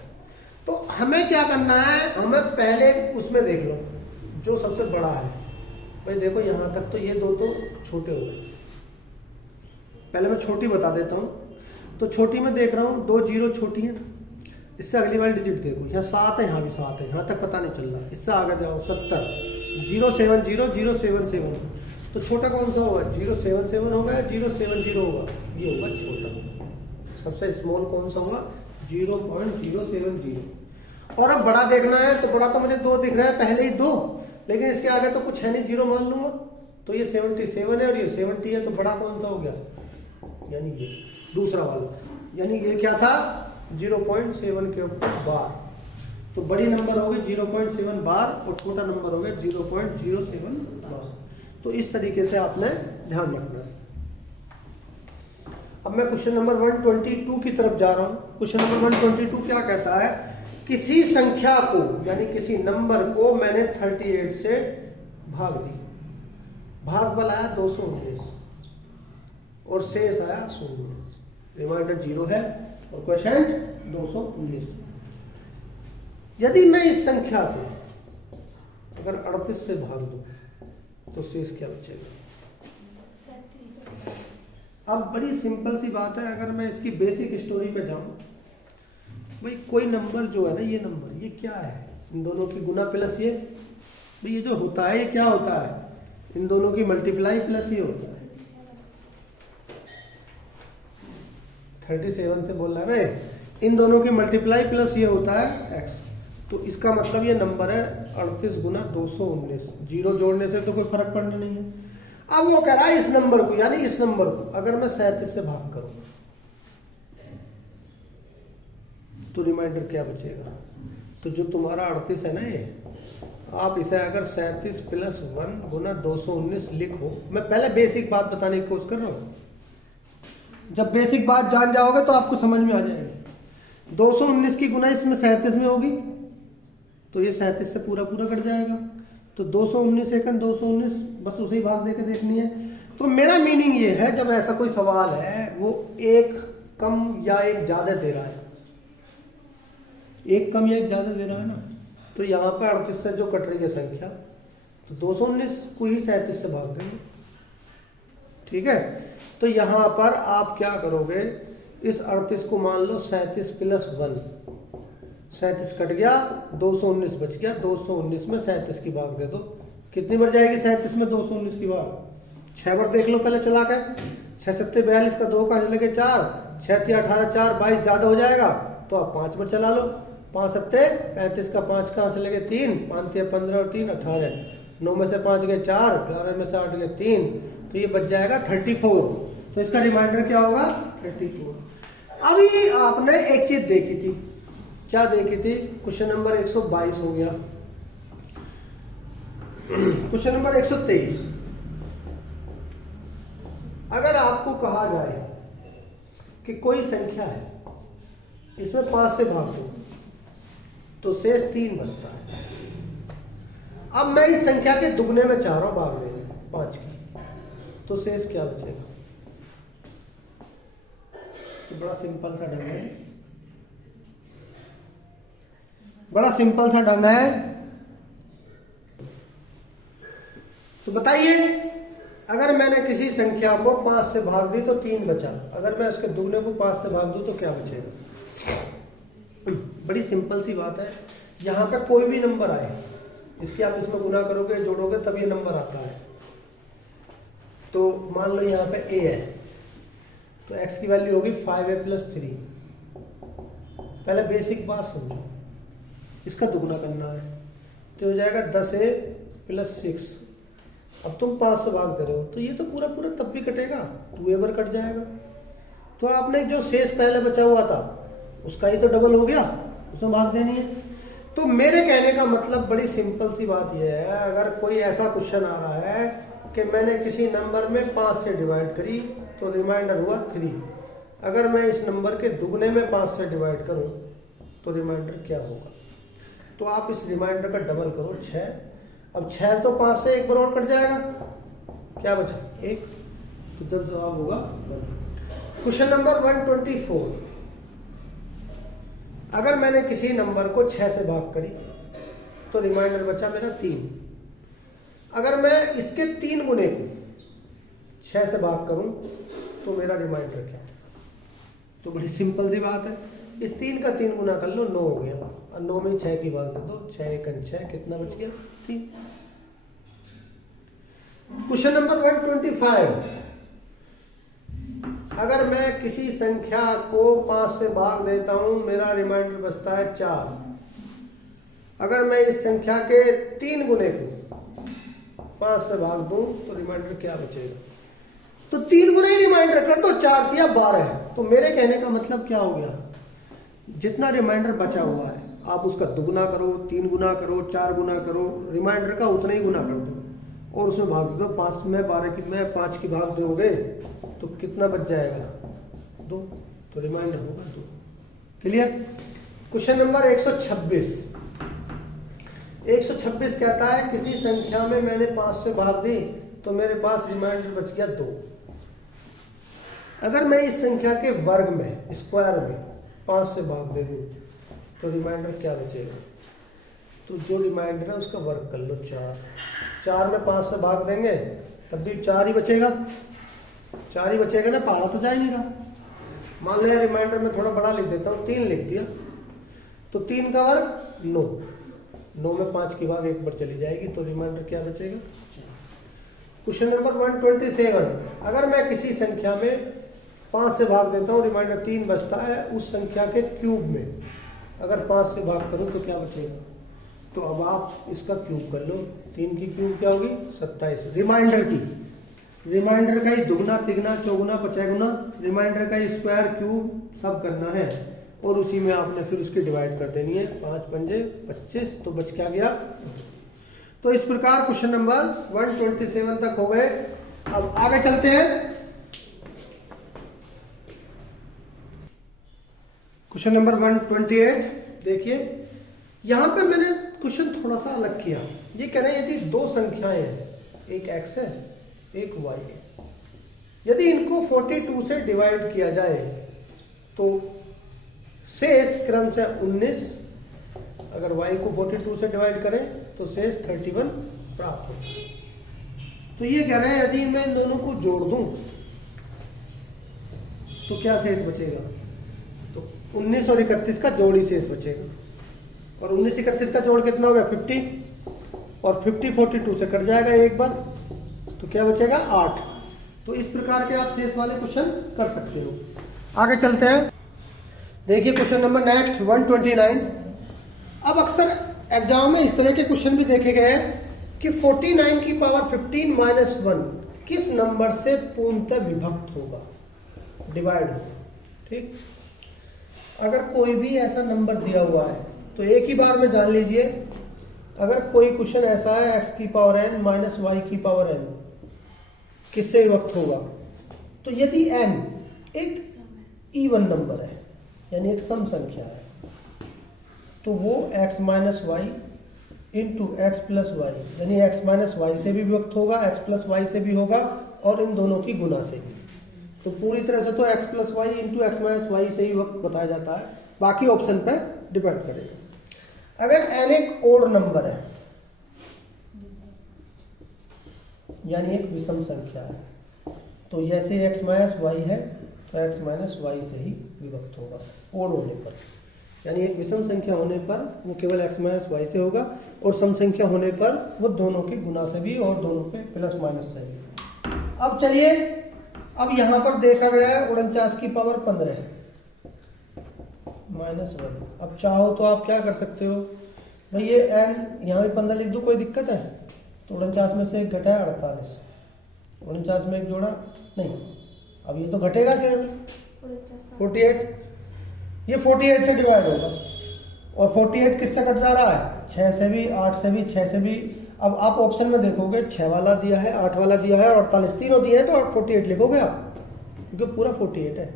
तो हमें क्या करना है, हमें पहले उसमें देख लो जो सबसे बड़ा है। भाई देखो यहाँ तक तो ये दो तो छोटे हो गए, पहले मैं छोटी बता देता हूँ। तो छोटी में देख रहा हूँ 2 जीरो छोटी है, इससे अगली वाली डिजिट देखो, यहाँ 7 है, यहाँ भी 7 है, यहाँ तक पता नहीं चल रहा। इससे आगे जाओ 70, 070 077, तो छोटा कौन सा होगा, 077 होगा या 070 होगा, ये होगा छोटा। सबसे स्मॉल कौन सा होगा, 0.070। और अब बड़ा देखना है, तो बड़ा तो मुझे 2 दिख रहा है, पहले ही 2, लेकिन इसके आगे तो कुछ है नहीं, 0 मान लूंगा। तो ये 77 है और ये 70 है, तो बड़ा कौन सा हो गया, यानी ये दूसरा वाला, यानी ये क्या था 0.7 के ऊपर बार। तो बड़ी नंबर हो गई 0.7 बार और छोटा नंबर हो गया 0.07 बार। तो इस तरीके से आपने ध्यान रखना है। अब मैं क्वेश्चन नंबर 122 की तरफ जा रहा हूं। क्वेश्चन नंबर 122 क्या कहता है, किसी संख्या को यानी किसी नंबर को मैंने 38 से भाग दी, भागफल आया 219 और शेष आया 0, रिमाइंडर 0 है और क्वोशिएंट 219। यदि मैं इस संख्या को अगर 38 से भाग दूं तो शेष क्या बचेगा। अब बड़ी सिंपल सी बात है, अगर मैं इसकी बेसिक स्टोरी पे जाऊं, भाई कोई नंबर जो है ना, ये नंबर ये क्या है, इन दोनों की गुना प्लस ये, भाई ये जो होता है ये क्या होता है, इन दोनों की मल्टीप्लाई प्लस ये होता है। 37 से बोल रहा है ना, इन दोनों की मल्टीप्लाई प्लस ये होता है x। तो इसका मतलब ये नंबर है 38 गुना 219, 0 जोड़ने से तो कोई फर्क पड़ना नहीं है। अब वो कह रहा है इस नंबर को, यानी इस नंबर को अगर मैं 37 से भाग करूं तो रिमाइंडर क्या बचेगा। तो जो तुम्हारा 38 है ना, ये आप इसे अगर 37 प्लस 1 गुना 219 लिखो। मैं पहले बेसिक बात बताने की कोशिश कर रहा हूं, जब बेसिक बात जान जाओगे तो आपको समझ में आ जाएगी। 219 की गुना इसमें 37 में होगी, तो ये 37 से पूरा पूरा कट जाएगा। तो 219 एकन 219, बस उसे ही भाग देके देखनी है। तो मेरा मीनिंग ये है, जब ऐसा कोई सवाल है वो एक कम या एक ज्यादा दे रहा है, एक कम या एक ज्यादा दे रहा है ना, तो यहाँ पर 38 से जो कट रही है संख्या, तो 219 को ही 37 से भाग देंगे, ठीक है। तो यहाँ पर आप क्या करोगे, इस 38 को मान लो 37 प्लस 1, 37 कट गया, 219 बच गया, 219 में 37 की भाग दे दो, कितनी बढ़ जाएगी 37 में 219 की भाग, 6 बार देख लो पहले चला के, 6 7 42 का 2 कहाँ लगे 4, 6 3 18 4 22 ज्यादा हो जाएगा, तो आप 5 बार चला लो, 5 7 35 का 5 कहाँ से लगे 3, 5 3 15 और 3 18, 9 में से 5 गए 4, 11 में से 8 गए 3, तो ये बच जाएगा 34। तो इसका रिमाइंडर क्या होगा 34। अभी आपने एक चीज देखी थी, क्या देखी थी? क्वेश्चन नंबर 122 हो गया। क्वेश्चन नंबर 123, अगर आपको कहा जाए कि कोई संख्या है, इसमें 5 से भाग दो तो शेष 3 बचता है। अब मैं इस संख्या के दुगने में चाह रहा हूं भाग देने 5 की, तो शेष क्या बचेगा? तो बड़ा सिंपल सा ढंग है, बड़ा सिंपल सा ढंग है। तो बताइए, अगर मैंने किसी संख्या को 5 से भाग दी तो 3 बचा, अगर मैं उसके दुगने को 5 से भाग दूं तो क्या बचेगा? बड़ी सिंपल सी बात है। यहां पर कोई भी नंबर आए, इसके आप इसमें गुना करोगे, जोड़ोगे, तब ये नंबर आता है। तो मान लो यहाँ पे a है, तो x की वैल्यू होगी 5a + 3। पहले बेसिक बात समझो, इसका दुगना करना है तो हो जाएगा 10a + 6। अब तुम 5 से भाग दे रहे हो तो ये तो पूरा पूरा तब भी कटेगा, 2a पर कट जाएगा। तो आपने जो शेष पहले बचा हुआ था उसका ही तो डबल हो गया, उसमें भाग देनी है। तो मेरे कहने का मतलब बड़ी सिंपल सी बात यह है, अगर कोई ऐसा क्वेश्चन आ रहा है कि मैंने किसी नंबर में 5 से डिवाइड करी तो रिमाइंडर हुआ 3, अगर मैं इस नंबर के दुगने में 5 से डिवाइड करूं तो रिमाइंडर क्या होगा? तो आप इस रिमाइंडर का डबल करो 6। अब 6 तो 5 से एक बार और कट जाएगा, क्या बचा? 1। इधर जवाब होगा 1। क्वेश्चन नंबर 124, अगर मैंने किसी नंबर को 6 से भाग करी तो रिमाइंडर बचा मेरा 3। अगर मैं इसके 3 गुने को 6 से भाग करूं तो मेरा रिमाइंडर क्या? तो बड़ी सिंपल सी बात है, इस 3 का 3 गुना कर लो, 9 हो गया, और 9 में 6 की भाग दे दो, 6 × 6 कितना बच गया? 3। क्वेश्चन नंबर 125, अगर मैं किसी संख्या को 5 से भाग देता हूं, मेरा रिमाइंडर बचता है 4। अगर मैं इस संख्या के 3 गुने को 5 से भाग दूं तो रिमाइंडर क्या बचेगा? तो 3 गुना ही रिमाइंडर कर दो, 4 दिया 12। तो मेरे कहने का मतलब क्या हो गया? जितना रिमाइंडर बचा हुआ है आप उसका दुगुना करो, 3 गुना करो, 4 गुना करो, रिमाइंडर का उतना ही गुना कर दो और उसमें भाग दो। 5 में 5 की भाग दोगे तो कितना बच जाएगा? 2। तो रिमाइंडर होगा 2। क्लियर? क्वेश्चन नंबर 126, 126 कहता है किसी संख्या में मैंने 5 से भाग दी तो मेरे पास रिमाइंडर बच गया 2। अगर मैं इस संख्या के वर्ग में, स्क्वायर में 5 से भाग दे दूं तो रिमाइंडर क्या बचेगा? तो जो रिमाइंडर है उसका वर्ग कर लो 4। 4 में 5 से भाग देंगे तब भी 4 ही बचेगा, 4 ही बचेगा ना, पहाड़ा तो जा ही नहीं रहा। मान लिया रिमाइंडर में थोड़ा बड़ा लिख देता हूँ, 3 लिख दिया, तो 3 का वर्ग 9, 9 में 5 की भाग 1 पर चली जाएगी, तो रिमाइंडर क्या बचेगा? क्वेश्चन नंबर 127, अगर मैं किसी संख्या में 5 से भाग देता हूँ, रिमाइंडर 3 बचता है, उस संख्या के क्यूब में अगर 5 से भाग करूँ तो क्या बचेगा? तो अब आप इसका क्यूब कर लो, 3 की क्यूब क्या होगी? 27। रिमाइंडर की, रिमाइंडर का ही दुगना, तिगना, चौगुना, पचैगुना, रिमाइंडर का ही स्क्वायर, क्यूब सब करना है और उसी में आपने फिर उसकी डिवाइड कर देनी है। 5 पंजे 25, तो बच क्या गया? तो इस प्रकार क्वेश्चन नंबर 127 तक हो गए। अब आगे चलते हैं। क्वेश्चन नंबर 128 देखिए, यहां पे मैंने क्वेश्चन थोड़ा सा अलग किया। ये कह रहे हैं यदि 2 संख्याएं हैं, एक x है एक y है, यदि इनको 42 से डिवाइड किया जाए तो शेष क्रम से 19, अगर y को 42 से डिवाइड करें तो शेष 31 प्राप्त होता है। तो ये कह रहे हैं यदि मैं इन दोनों को जोड़ दूं तो क्या शेष बचेगा? तो 19 और 31 का जोड़ ही शेष बचेगा, और 19 31 का जोड़ कितना होगा? 50, और 50 42 से कट जाएगा एक बार, तो क्या बचेगा? 8। तो इस प्रकार के आप शेष वाले क्वेश्चन कर सकते हो। आगे चलते हैं। देखिए क्वेश्चन नंबर नेक्स्ट 129। अब अक्सर एग्जाम में इस तरह के क्वेश्चन भी देखे गए हैं कि 49 की पावर 15 माइनस 1 किस नंबर से पूर्णतः विभक्त होगा, डिवाइड होगा। ठीक, अगर कोई भी ऐसा नंबर दिया हुआ है तो एक ही बार में जान लीजिए, अगर कोई क्वेश्चन ऐसा है x की पावर n माइनस वाई की पावर n किससे विभक्त होगा, तो यदि n एक इवन नंबर है यानी एक सम संख्या है तो वो x minus y into x plus y यानी x माइनस वाई से भी विभक्त होगा, x प्लस वाई से भी होगा और इन दोनों की गुना से भी। तो पूरी तरह से तो x plus y into x minus y से ही विभक्त बताया जाता है, बाकी ऑप्शन पे डिपेंड करेगा। अगर n एक ओड नंबर है यानी एक विषम संख्या है तो जैसे x माइनस वाई है तो x माइनस वाई से ही विभक्त होगा ओड होने पर, यानी एक विषम संख्या होने पर वो केवल x माइनस वाई से होगा और सम संख्या होने पर वो दोनों के गुना से भी और दोनों के प्लस माइनस से भी। अब चलिए, अब यहां पर देखा गया है 49 की पावर 15 माइनस 1। अब चाहो तो आप क्या कर सकते हो भाई, ये n यहाँ भी 15 लिख दो, कोई दिक्कत है? तो 49 में से एक घटा है 48, 49 में एक जोड़ा नहीं, अब ये तो घटेगा केवल 48, ये 48 से डिवाइड होगा और 48 किससे कट जा रहा है, 6 से भी, 8 से भी, 6 से भी। अब आप ऑप्शन में देखोगे 6 वाला दिया है, 8 वाला दिया है और 48 तीनों दिए हैं तो 48 लिखोगे आप, क्योंकि पूरा 48 है।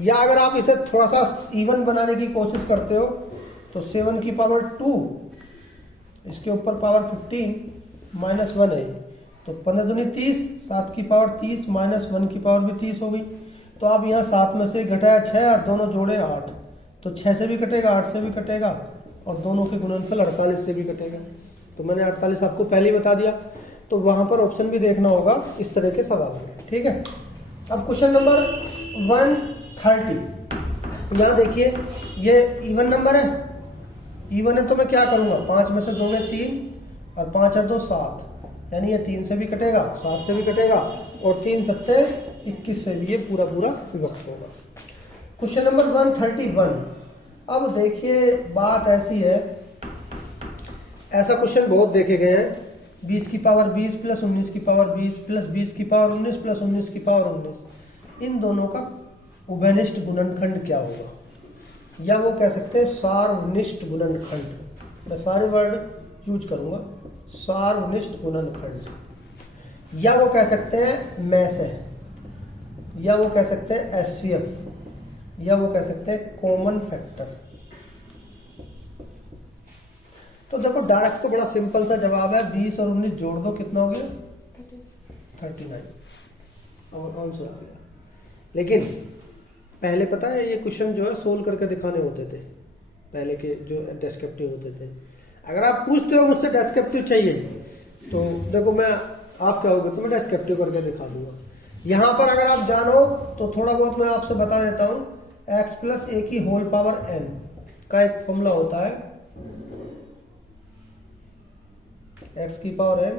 या अगर आप इसे थोड़ा सा इवन बनाने की कोशिश करते हो तो 7 की पावर 2 इसके ऊपर पावर 15 माइनस 1 है तो 15 दूनी 30, 7 की पावर 30 माइनस 1 की पावर भी 30 हो गई। तो आप यहाँ 7 में से घटाया 6 और दोनों जोड़े 8, तो 6 से भी कटेगा, 8 से भी कटेगा और दोनों के गुणनफल 48 से भी कटेगा। तो मैंने 48 आपको पहले ही बता दिया, तो वहां पर ऑप्शन भी देखना होगा इस तरह के सवाल। ठीक है, अब क्वेश्चन नंबर 130, यहाँ देखिए ये इवन नंबर है, इवन है तो मैं क्या करूंगा, 5 में से 2 में 3 और 5 और 2 7, यानी ये 3 से भी कटेगा, 7 से भी कटेगा और 3 सत्ते 21 से भी ये पूरा पूरा विभक्त होगा। क्वेश्चन नंबर 131, अब देखिए बात ऐसी है, ऐसा क्वेश्चन बहुत देखे गए हैं, 20 की पावर 20 प्लस 19 की पावर 20 प्लस 20 की पावर 19 प्लस 19 की पावर 19, इन दोनों का उभयनिष्ठ गुणनखंड क्या होगा, या वो कह सकते हैं सार्वनिष्ठ गुणनखंड। मैं सारे वर्ड यूज करूंगा, सार्वनिष्ठ गुणनखंड, या वो कह सकते हैं मैस है, या वो कह सकते हैं एचसीएफ, या वो कह सकते हैं कॉमन फैक्टर। तो देखो डायरेक्ट तो बड़ा सिंपल सा जवाब है, 20 और 19 जोड़ दो कितना हो गया 39 और आंसर आ गया। लेकिन पहले पता है ये क्वेश्चन जो है सोल्व करके दिखाने होते थे, पहले के जो डेस्क्रिप्टिव होते थे। अगर आप पूछते हो मुझसे डेस्क्रिप्टिव चाहिए तो देखो मैं, आप क्या होगा तो मैं डेस्क्रिप्टिव करके दिखा दूंगा। यहां पर अगर आप जानो तो थोड़ा बहुत मैं आपसे बता देता हूं, x प्लस ए की होल पावर n का एक फॉर्मूला होता है, x की पावर n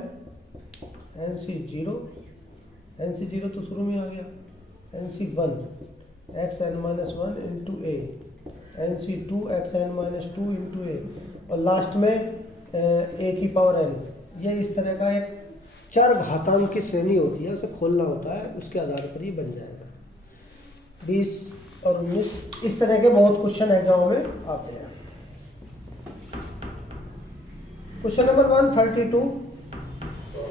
nc0 तो शुरू में आ गया, nc1 xn माइनस 1 इंटू ए, nc2 xn माइनस 2 इंटू ए और लास्ट में a की पावर n। ये इस तरह का एक चर घातांक की श्रेणी होती है, उसे खोलना होता है, उसके आधार पर ही बन जाएगा। 20 और 19 इस तरह के बहुत क्वेश्चन एग्जाम में आते हैं। क्वेश्चन नंबर 132,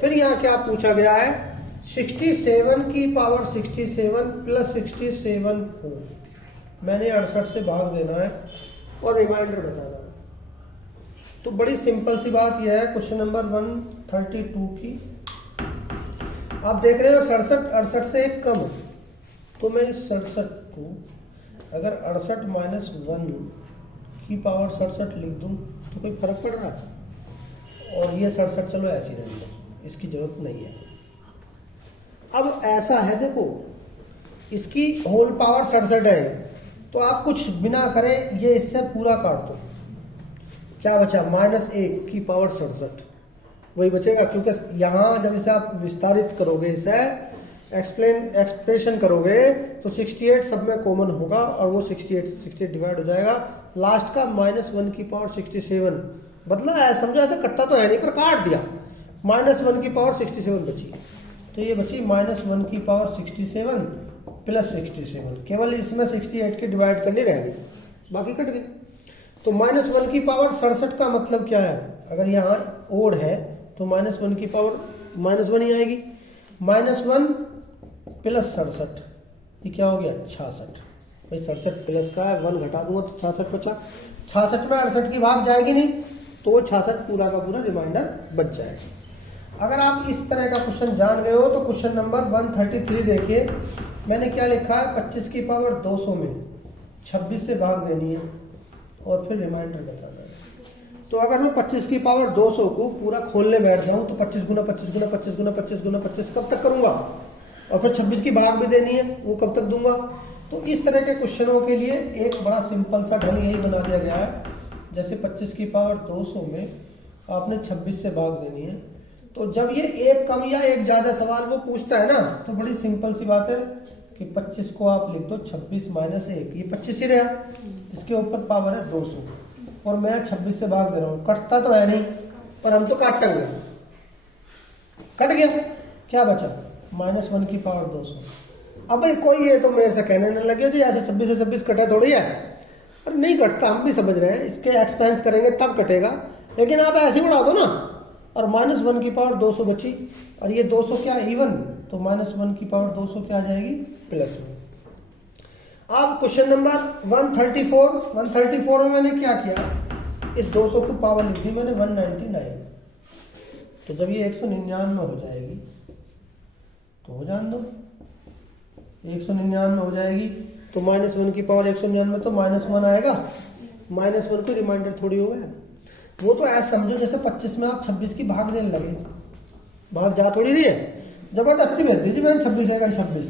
फिर यहाँ क्या पूछा गया है, 67 की पावर 67 प्लस 67 को मैंने 68 से भाग देना है और रिमाइंडर बताना है। तो बड़ी सिंपल सी बात यह है, क्वेश्चन नंबर 132 की आप देख रहे हो 67 68 से एक कम, तो मैं इस 67 को अगर 68 माइनस 1 की पावर 67 लिख दूं तो कोई फर्क पड़ रहा है? और ये 67 चलो ऐसी रहने दो, इसकी जरूरत नहीं है। अब ऐसा है देखो, इसकी होल पावर 67 है, तो आप कुछ बिना करे ये इससे पूरा काट दो, क्या बचा -1 की पावर 67 वही बचेगा, क्योंकि यहां जब इसे आप विस्तारित करोगे, इसे एक्सप्रेशन करोगे तो 68 सब में कॉमन होगा और वो 68 डिवाइड हो जाएगा, लास्ट का -1 की पावर 67 बदला, समझो ऐसा कट्टा तो है नहीं पर काट दिया, -1 की पावर 67 बची, तो ये बची -1 की पावर 67 प्लस 67, केवल इसमें 68 की डिवाइड करनी रहेगी, बाकी कट गए। तो -1 की पावर 67 का मतलब क्या है, अगर यहाँ ओड है तो -1 की पावर -1 ही आएगी। -1 प्लस 67, ये क्या हो गया 66। भाई 67 प्लस का है, 1 घटा दूंगा तो 66 बचा। 66 में 68 की भाग जाएगी नहीं, तो 66 पूरा का पूरा रिमाइंडर बच जाएगा। अगर आप इस तरह का क्वेश्चन जान गए हो तो क्वेश्चन नंबर 133 देखिए, मैंने क्या लिखा है, 25 की पावर 200 में 26 से भाग देनी है और फिर रिमाइंडर बताना है। तो अगर मैं 25 की पावर 200 को पूरा खोलने बैठ जाऊं तो 25 गुना 25 गुना 25 गुना 25 गुना 25 कब तक करूंगा, और फिर 26 की भाग भी देनी है, वो कब तक दूंगा। तो इस तरह के क्वेश्चनों के लिए एक बड़ा सिंपल सा ढंग यही बना दिया गया है, जैसे 25 की पावर 200 में आपने 26 से भाग देनी है। तो जब ये एक कम या एक ज्यादा सवाल वो पूछता है ना, तो बड़ी सिंपल सी बात है कि 25 को आप लिख दो 26 माइनस 1, ये 25 ही रहा, इसके ऊपर पावर है 200 और मैं 26 से भाग दे रहा हूँ। कटता तो है नहीं, पर हम तो काटेंगे। कट गया, क्या बचा -1 की पावर 200। अब भाई कोई ये तो मेरे से कहने न लगे जी ऐसे 26 से 26 कटा थोड़ी है, अरे नहीं कटता, हम भी समझ रहे हैं, इसके एक्सपेंस करेंगे तब कटेगा, लेकिन आप ऐसे ही उड़ा दो ना। और -1 की पावर 200 बची, और ये 200 क्या इवन, तो -1 की पावर 200 क्या आ जाएगी +1। अब क्वेश्चन नंबर 134 में मैंने क्या किया, इस 200 को पावर लिख दी मैंने 199। तो जब ये 199 हो जाएगी तो हो जान दो, 199 हो जाएगी तो -1 की पावर 199 तो -1 आएगा। -1 को रिमाइंडर थोड़ी हो गया, वो तो ऐसा समझो जैसे 25 में आप 26 की भाग देने लगे, भाग जा थोड़ी रही है, जबरदस्ती भेज दीजिए मैंने 26 है 26,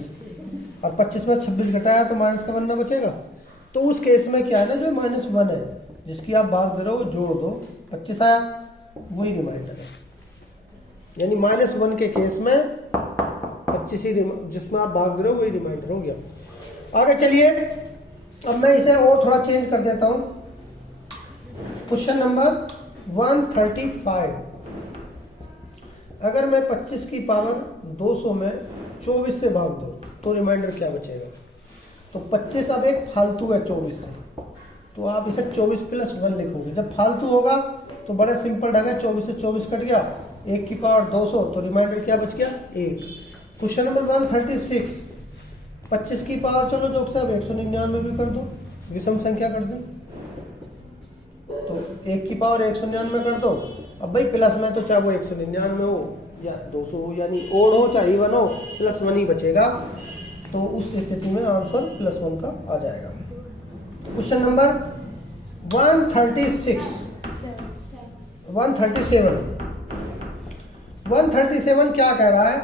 और 25 में 26 घटाया तो माइनस का बनना बचेगा। तो उस केस में क्या है ना, जो -1 है जिसकी आप भाग दे रहे हो जोड़ दो, 25 आया, वही रिमाइंडर है। यानी -1 के केस में 25 ही जिसमें आप भाग दे रहे हो वही रिमाइंडर हो गया। आगे चलिए, अब मैं इसे और थोड़ा चेंज कर देता हूं। क्वेश्चन नंबर 135, अगर मैं 25 की पावर 200 में 24 से भाग दूं तो रिमाइंडर क्या बचेगा। तो 25 अब एक फालतू है 24 से, तो आप इसे 24 + 1 लिखोगे। जब फालतू होगा तो बड़ा सिंपल ढंग है, 24 से 24 कट गया, 1 की पावर 200 तो रिमाइंडर क्या बच गया 1। क्वेश्चन नंबर 136, 25 की पावर चलो जो साहब 199 भी कर दो, विषम संख्या कर दो, तो 1 की पावर 199 कर दो। अब भाई प्लस में तो चाहे वो 199 हो या 200 हो, यानी ओड हो चाहे इवन हो, +1 ही बचेगा। तो उस स्थिति में आंसर +1 का आ जाएगा। क्वेश्चन नंबर 137 क्या कह रहा है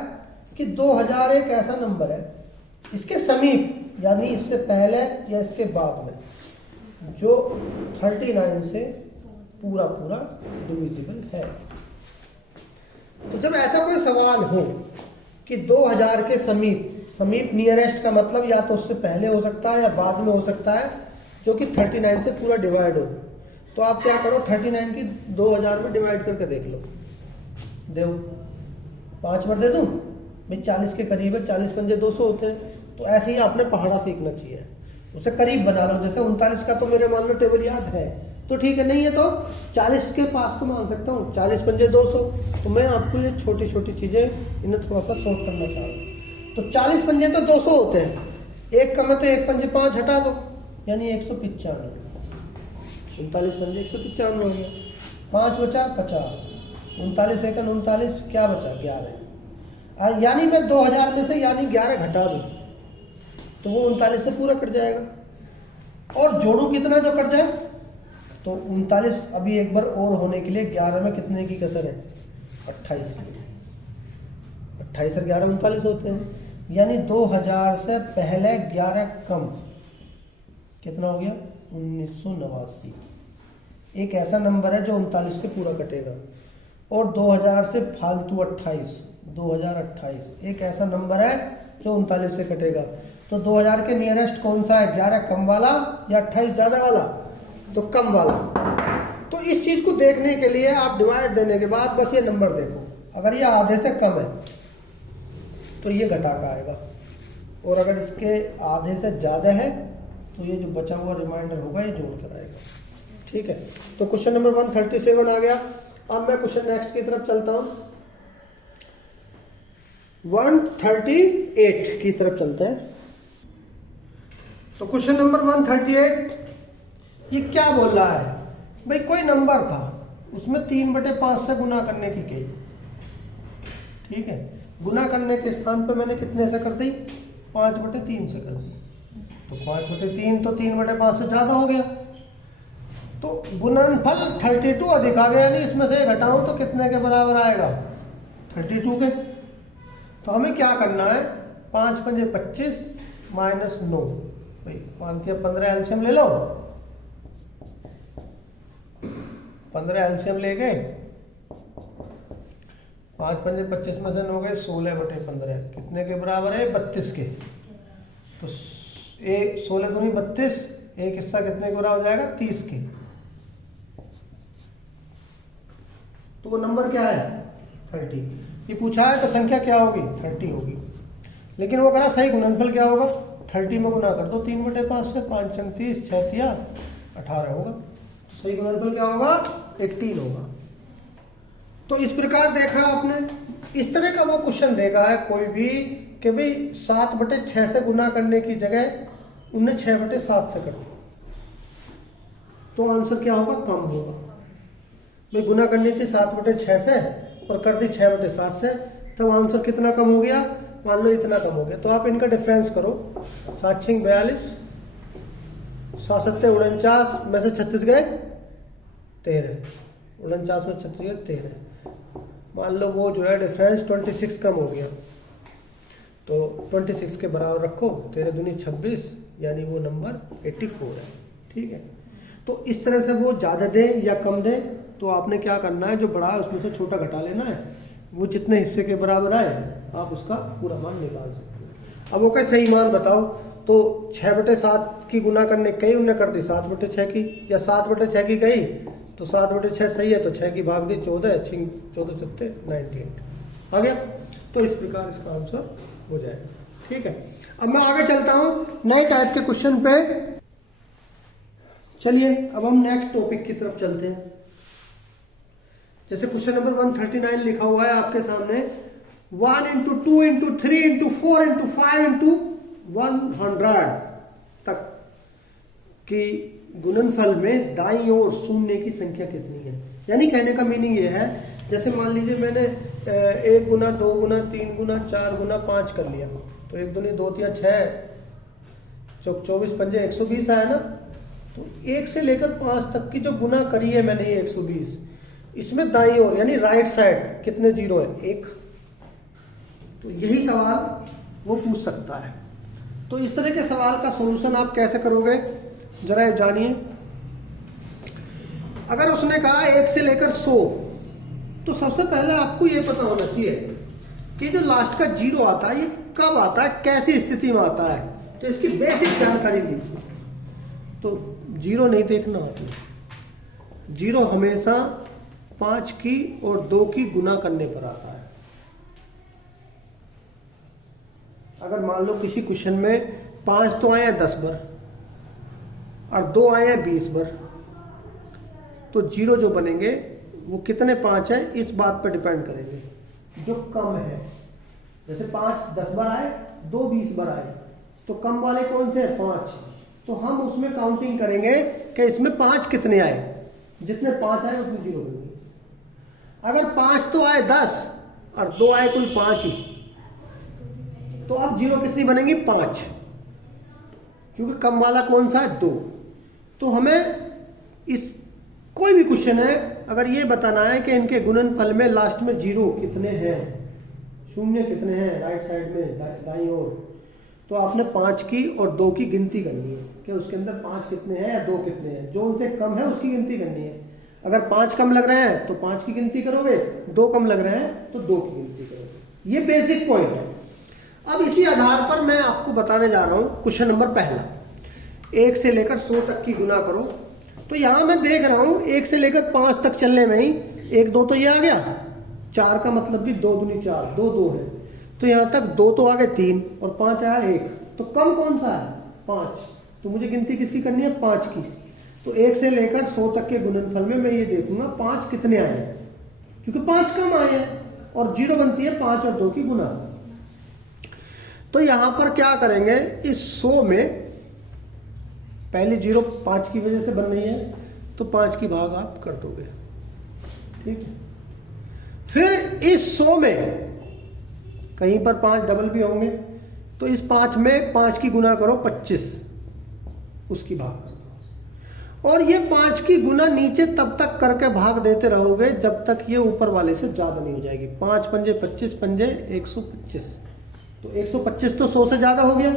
कि 2000 एक ऐसा नंबर है, इसके समीप यानी इससे पहले या इसके बाद में जो 39 से पूरा पूरा डिविजिबल है। तो जब ऐसा कोई सवाल हो कि 2000 के समीप नियरेस्ट का मतलब या तो उससे पहले हो सकता है या बाद में हो सकता है, जो कि 39 से पूरा डिवाइड हो, तो आप क्या करो 39 की 2000 में डिवाइड करके देख लो। दो 5 बार दे दूं भाई, 40 के करीब है, 40 पंजे 200 होते हैं। तो ऐसे ही आपने पहाड़ा सीखना चाहिए, उसे करीब बना लो। जैसे 39 का तो मेरे मान लो टेबल याद है तो ठीक है, नहीं है तो 40 के पास तो मान सकता हूँ, 40 पंजे 200। तो मैं आपको ये छोटी छोटी चीजें इन्हें थोड़ा सा शॉर्ट करना चाह रहा हूँ। तो 40 पंजे तो 200 होते हैं, एक कम है तो 1 पंजे 5 हटा दो, यानी 195। 39 पंजे 195 हो गया, 5 बचा 50, 39 एकन 39, क्या बचा 11। यानी मैं 2000 में से यानी 11 घटा दूं तो वो 39 से पूरा कट जाएगा। और जोड़ू कितना जो कट जाए, तो 39 अभी एक बार और होने के लिए 11 में कितने की कसर है 28 की, 28 और 11 39 होते हैं। यानी 2000 से पहले 11 कम कितना हो गया 1989। एक ऐसा नंबर है जो 39 से पूरा कटेगा। और 2000 से फालतू 28, 2028 एक ऐसा नंबर है जो 39 से कटेगा। तो 2000 के नियरेस्ट कौन सा है, 11 कम वाला या 28 ज्यादा वाला, तो कम वाला। तो इस चीज को देखने के लिए आप डिवाइड देने के बाद बस ये नंबर देखो, अगर ये आधे से कम है तो ये घटा का आएगा, और अगर इसके आधे से ज्यादा है तो ये जो बचा हुआ रिमाइंडर होगा ये जोड़ कर आएगा। ठीक है, तो क्वेश्चन नंबर 137 आ गया। अब मैं क्वेश्चन नेक्स्ट की तरफ चलता हूं, 138 की तरफ चलते हैं। तो क्वेश्चन नंबर 138 ये क्या बोल रहा है भाई, कोई नंबर था उसमें 3/5 से गुना करने की कही। ठीक है, गुना करने के स्थान पे मैंने कितने से कर दी, 5/3 से कर दी। तो 5/3 तो 3/5 से ज्यादा हो गया, तो गुणनफल 32 अधिक आ गया, यानी इसमें से घटाऊं तो कितने के बराबर आएगा, 32 के। तो हमें क्या करना है, 5 पंजे 25 माइनस 9, भाई 5 या 15 एलसीएम ले लो, 15 एलसीएम ले गए, 5 पंजे 25 में से 9 गए 16/15, कितने के बराबर है, 32 के। तो 16 दूनी 32, एक हिस्सा कितने के बराबर हो जाएगा, 30 के। तो वो नंबर क्या है, 30। ये पूछा है तो संख्या क्या होगी, 30 होगी। लेकिन वो कह रहा सही गुणनफल क्या होगा, 30 में गुना कर दो 3/5 से, 5 संग 30, 6 तिया 18 होगा। तो सही गुणनफल क्या होगा, 18 होगा। तो इस प्रकार देखा आपने, इस तरह का वो क्वेश्चन देखा है कोई भी कि भाई 7/6 से गुना करने की जगह उन्हें 6/7 से कर दिया, तो आंसर क्या होगा, कम होगा। भाई गुना करनी थी 7/6 से और कर दी 6/7 से, तब आंसर कितना कम हो गया, मान लो इतना कम हो गया। तो आप इनका डिफरेंस करो, 7 6 42, 7 7 49 में से 36 गए 13, 49 में 36 गए 13, मान लो वो जो है डिफरेंस 26 कम हो गया, तो 26 के बराबर रखो, 13 दूनी 26, यानी वो नंबर 84 है। ठीक है, तो इस तरह से वो ज़्यादा दे या कम दे, तो आपने क्या करना है, जो बड़ा है उसमें से छोटा घटा लेना है, वो जितने हिस्से के बराबर आए आप उसका पूरा मान निकाल सकते हो। अब वो क्या सही मान बताओ, तो 6/7 की गुना करने कई उन्हें कर दी 7/6 की, या 7/6 की गई तो 7/6 सही है तो 6 की भाग दी 14, 14 7 98 आ गया। तो इस प्रकार इसका आंसर हो जाएगा। ठीक है, अब मैं आगे चलता हूं नए टाइप के क्वेश्चन पे। चलिए अब हम नेक्स्ट टॉपिक की तरफ चलते हैं। जैसे क्वेश्चन नंबर 139 लिखा हुआ है आपके सामने, 1 × 2 × 3 × 4 × 5 × 100 तक की गुणनफल में दाईं ओर शून्य की संख्या कितनी है। यानी कहने का मीनिंग ये है, जैसे मान लीजिए मैंने 1 गुना 2 गुना 3 गुना 4 गुना 5 कर लिया, तो 1 दूनी 2 तिया 6, 24 पंजे 120 आया ना। तो 1 से लेकर 5 तक की जो गुना करी है मैंने ये 120, इसमें दाईं ओर यानी राइट साइड कितने जीरो है, 1। तो यही सवाल वो पूछ सकता है। तो इस तरह के सवाल का सॉल्यूशन आप कैसे करोगे, जरा जानिए। अगर उसने कहा 1 से लेकर 100, तो सबसे पहले आपको ये पता होना चाहिए कि जो लास्ट का जीरो आता है ये कब आता है, कैसी स्थिति में आता है, तो इसकी बेसिक जानकारी लीजिए। तो जीरो नहीं देखना होता, जीरो हमेशा 5 की और 2 की गुना करने पर आता है। अगर मान लो किसी क्वेश्चन में 5 तो आए हैं 10 बार और 2 आए हैं 20 बार, तो जीरो जो बनेंगे वो कितने 5 है इस बात पर डिपेंड करेंगे, जो कम है। जैसे 5 10 बार आए, 2 20 बार आए, तो कम वाले कौन से हैं, 5। तो हम उसमें काउंटिंग करेंगे कि इसमें 5 कितने आए, जितने 5 आए उतने जीरो बनेंगे। अगर 5 तो आए 10 और 2 आए कुल 5 ही, तो अब जीरो कितनी बनेंगी, 5, क्योंकि कम वाला कौन सा है, 2। तो हमें इस कोई भी क्वेश्चन है अगर ये बताना है कि इनके गुणनफल में लास्ट में जीरो कितने हैं, शून्य कितने हैं राइट साइड में दाईं ओर, तो आपने 5 की और 2 की गिनती करनी है कि उसके अंदर 5 कितने हैं या 2 कितने हैं। जो उनसे कम है उसकी गिनती करनी है। अगर 5 कम लग रहे हैं तो 5 की गिनती करोगे, 2 कम लग रहे हैं तो 2 की गिनती करोगे। ये बेसिक पॉइंट है। अब इसी आधार पर मैं आपको बताने जा रहा हूं क्वेश्चन नंबर पहला, 1 से लेकर 100 तक की गुना करो। तो यहां मैं देख रहा हूं 1 से लेकर 5 तक चलने में ही 1 2 तो ये आ गया, 4 का मतलब भी 2 दूनी 4, 2 2 है, तो यहां तक 2 तो आ गए 3 और 5 आया 1, तो कम कौन सा है, 5। तो मुझे गिनती किसकी करनी है? 5 की। तो 1 से लेकर 100 तक के गुणनफल में मैं ये देखूंगा 5 कितने आए हैं, क्योंकि 5 कम आए हैं और 0 बनती है 5 और 2 की गुना। तो यहां पर क्या करेंगे, इस 100 में पहली 0 5 की वजह से बन रही है, तो 5 की भाग आप कर दोगे, ठीक है। फिर इस 100 में कहीं पर 5 डबल भी होंगे, तो इस 5 में 5 की गुना करो 25, उसकी भाग। और ये 5 की गुना नीचे तब तक करके भाग देते रहोगे जब तक ये ऊपर वाले से ज्यादा नहीं हो जाएगी। 5 पंजे 25 पंजे 125, तो 125 तो 100 से ज्यादा हो गया,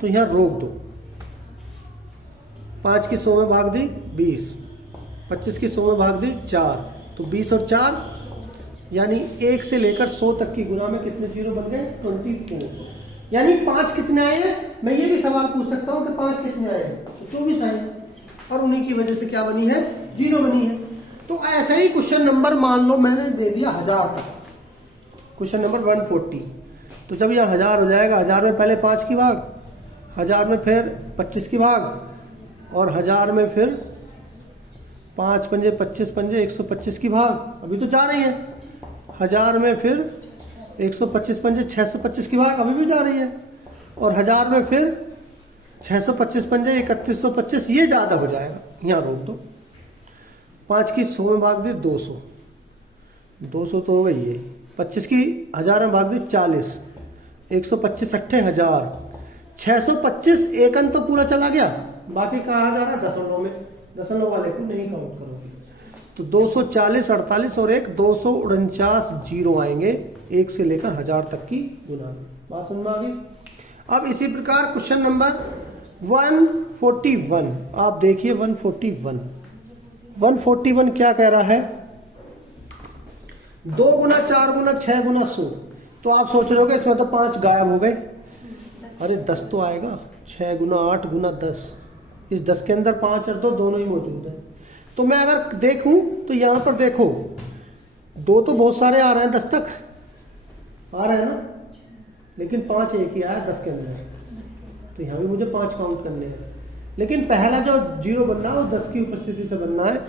तो यहां रोक दो। 5 की 100 में भाग दी 20, 25 की 100 में भाग दी 4, तो 20 और 4 यानी 1 से लेकर 100 तक की गुना में कितने 0 बन गए? 24। यानी 5 कितने आए हैं? मैं ये भी सवाल पूछ सकता हूं कि 5 कितने आए हैं? तो 24 आए हैं, और उन्हीं की वजह से क्या बनी है? 0 बनी है। तो ऐसा ही क्वेश्चन नंबर मान लो मैंने दे दिया 1000 तक, क्वेश्चन नंबर 140। तो जब यह 1000 हो जाएगा, 1000 में पहले 5 की भाग, 1000 में फिर 25 की भाग, और 1000 में फिर 5 पंजे 25 पंजे 125 की भाग, अभी तो जा रही है। 1000 में फिर 125 पंजे 625 की भाग, अभी भी जा रही है। और 1000 में फिर 625 पंजे 3125, ये ज्यादा हो जाएगा, यहाँ रोक दो। 5 की 100 में भाग दी 200, 200 तो हो गई ये। 25 की 1000 में भाग दी 40, 125 अट्ठे 1000, 625 एक अंक तो पूरा चला गया, बाकी कहा जा रहा है दशमलव में, दशमलव वाले को नहीं काउंट करोगे। तो 240 48 और 1 249 0 आएंगे 1 से लेकर 1000 तक की गुना। बात समझ में आ गई? अब इसी प्रकार क्वेश्चन नंबर 141, आप देखिए 141 क्या कह रहा है? 2 गुना 4 गुना 6 गुना 100। तो आप सोच रहे हो इसमें तो 5 गायब हो गए, अरे 10 तो आएगा। 6 गुना 8 गुना 10, इस 10 के अंदर 5 और 2 दोनों ही मौजूद है। तो मैं अगर देखूं तो यहां पर देखो 2 तो बहुत सारे आ रहे हैं, 10 तक आ रहे हैं ना, लेकिन 5 एक ही आया 10 के अंदर, तो यहां भी मुझे 5 काउंट करने हैं। लेकिन पहला जो 0 बनना है वो 10 की उपस्थिति से बनना है,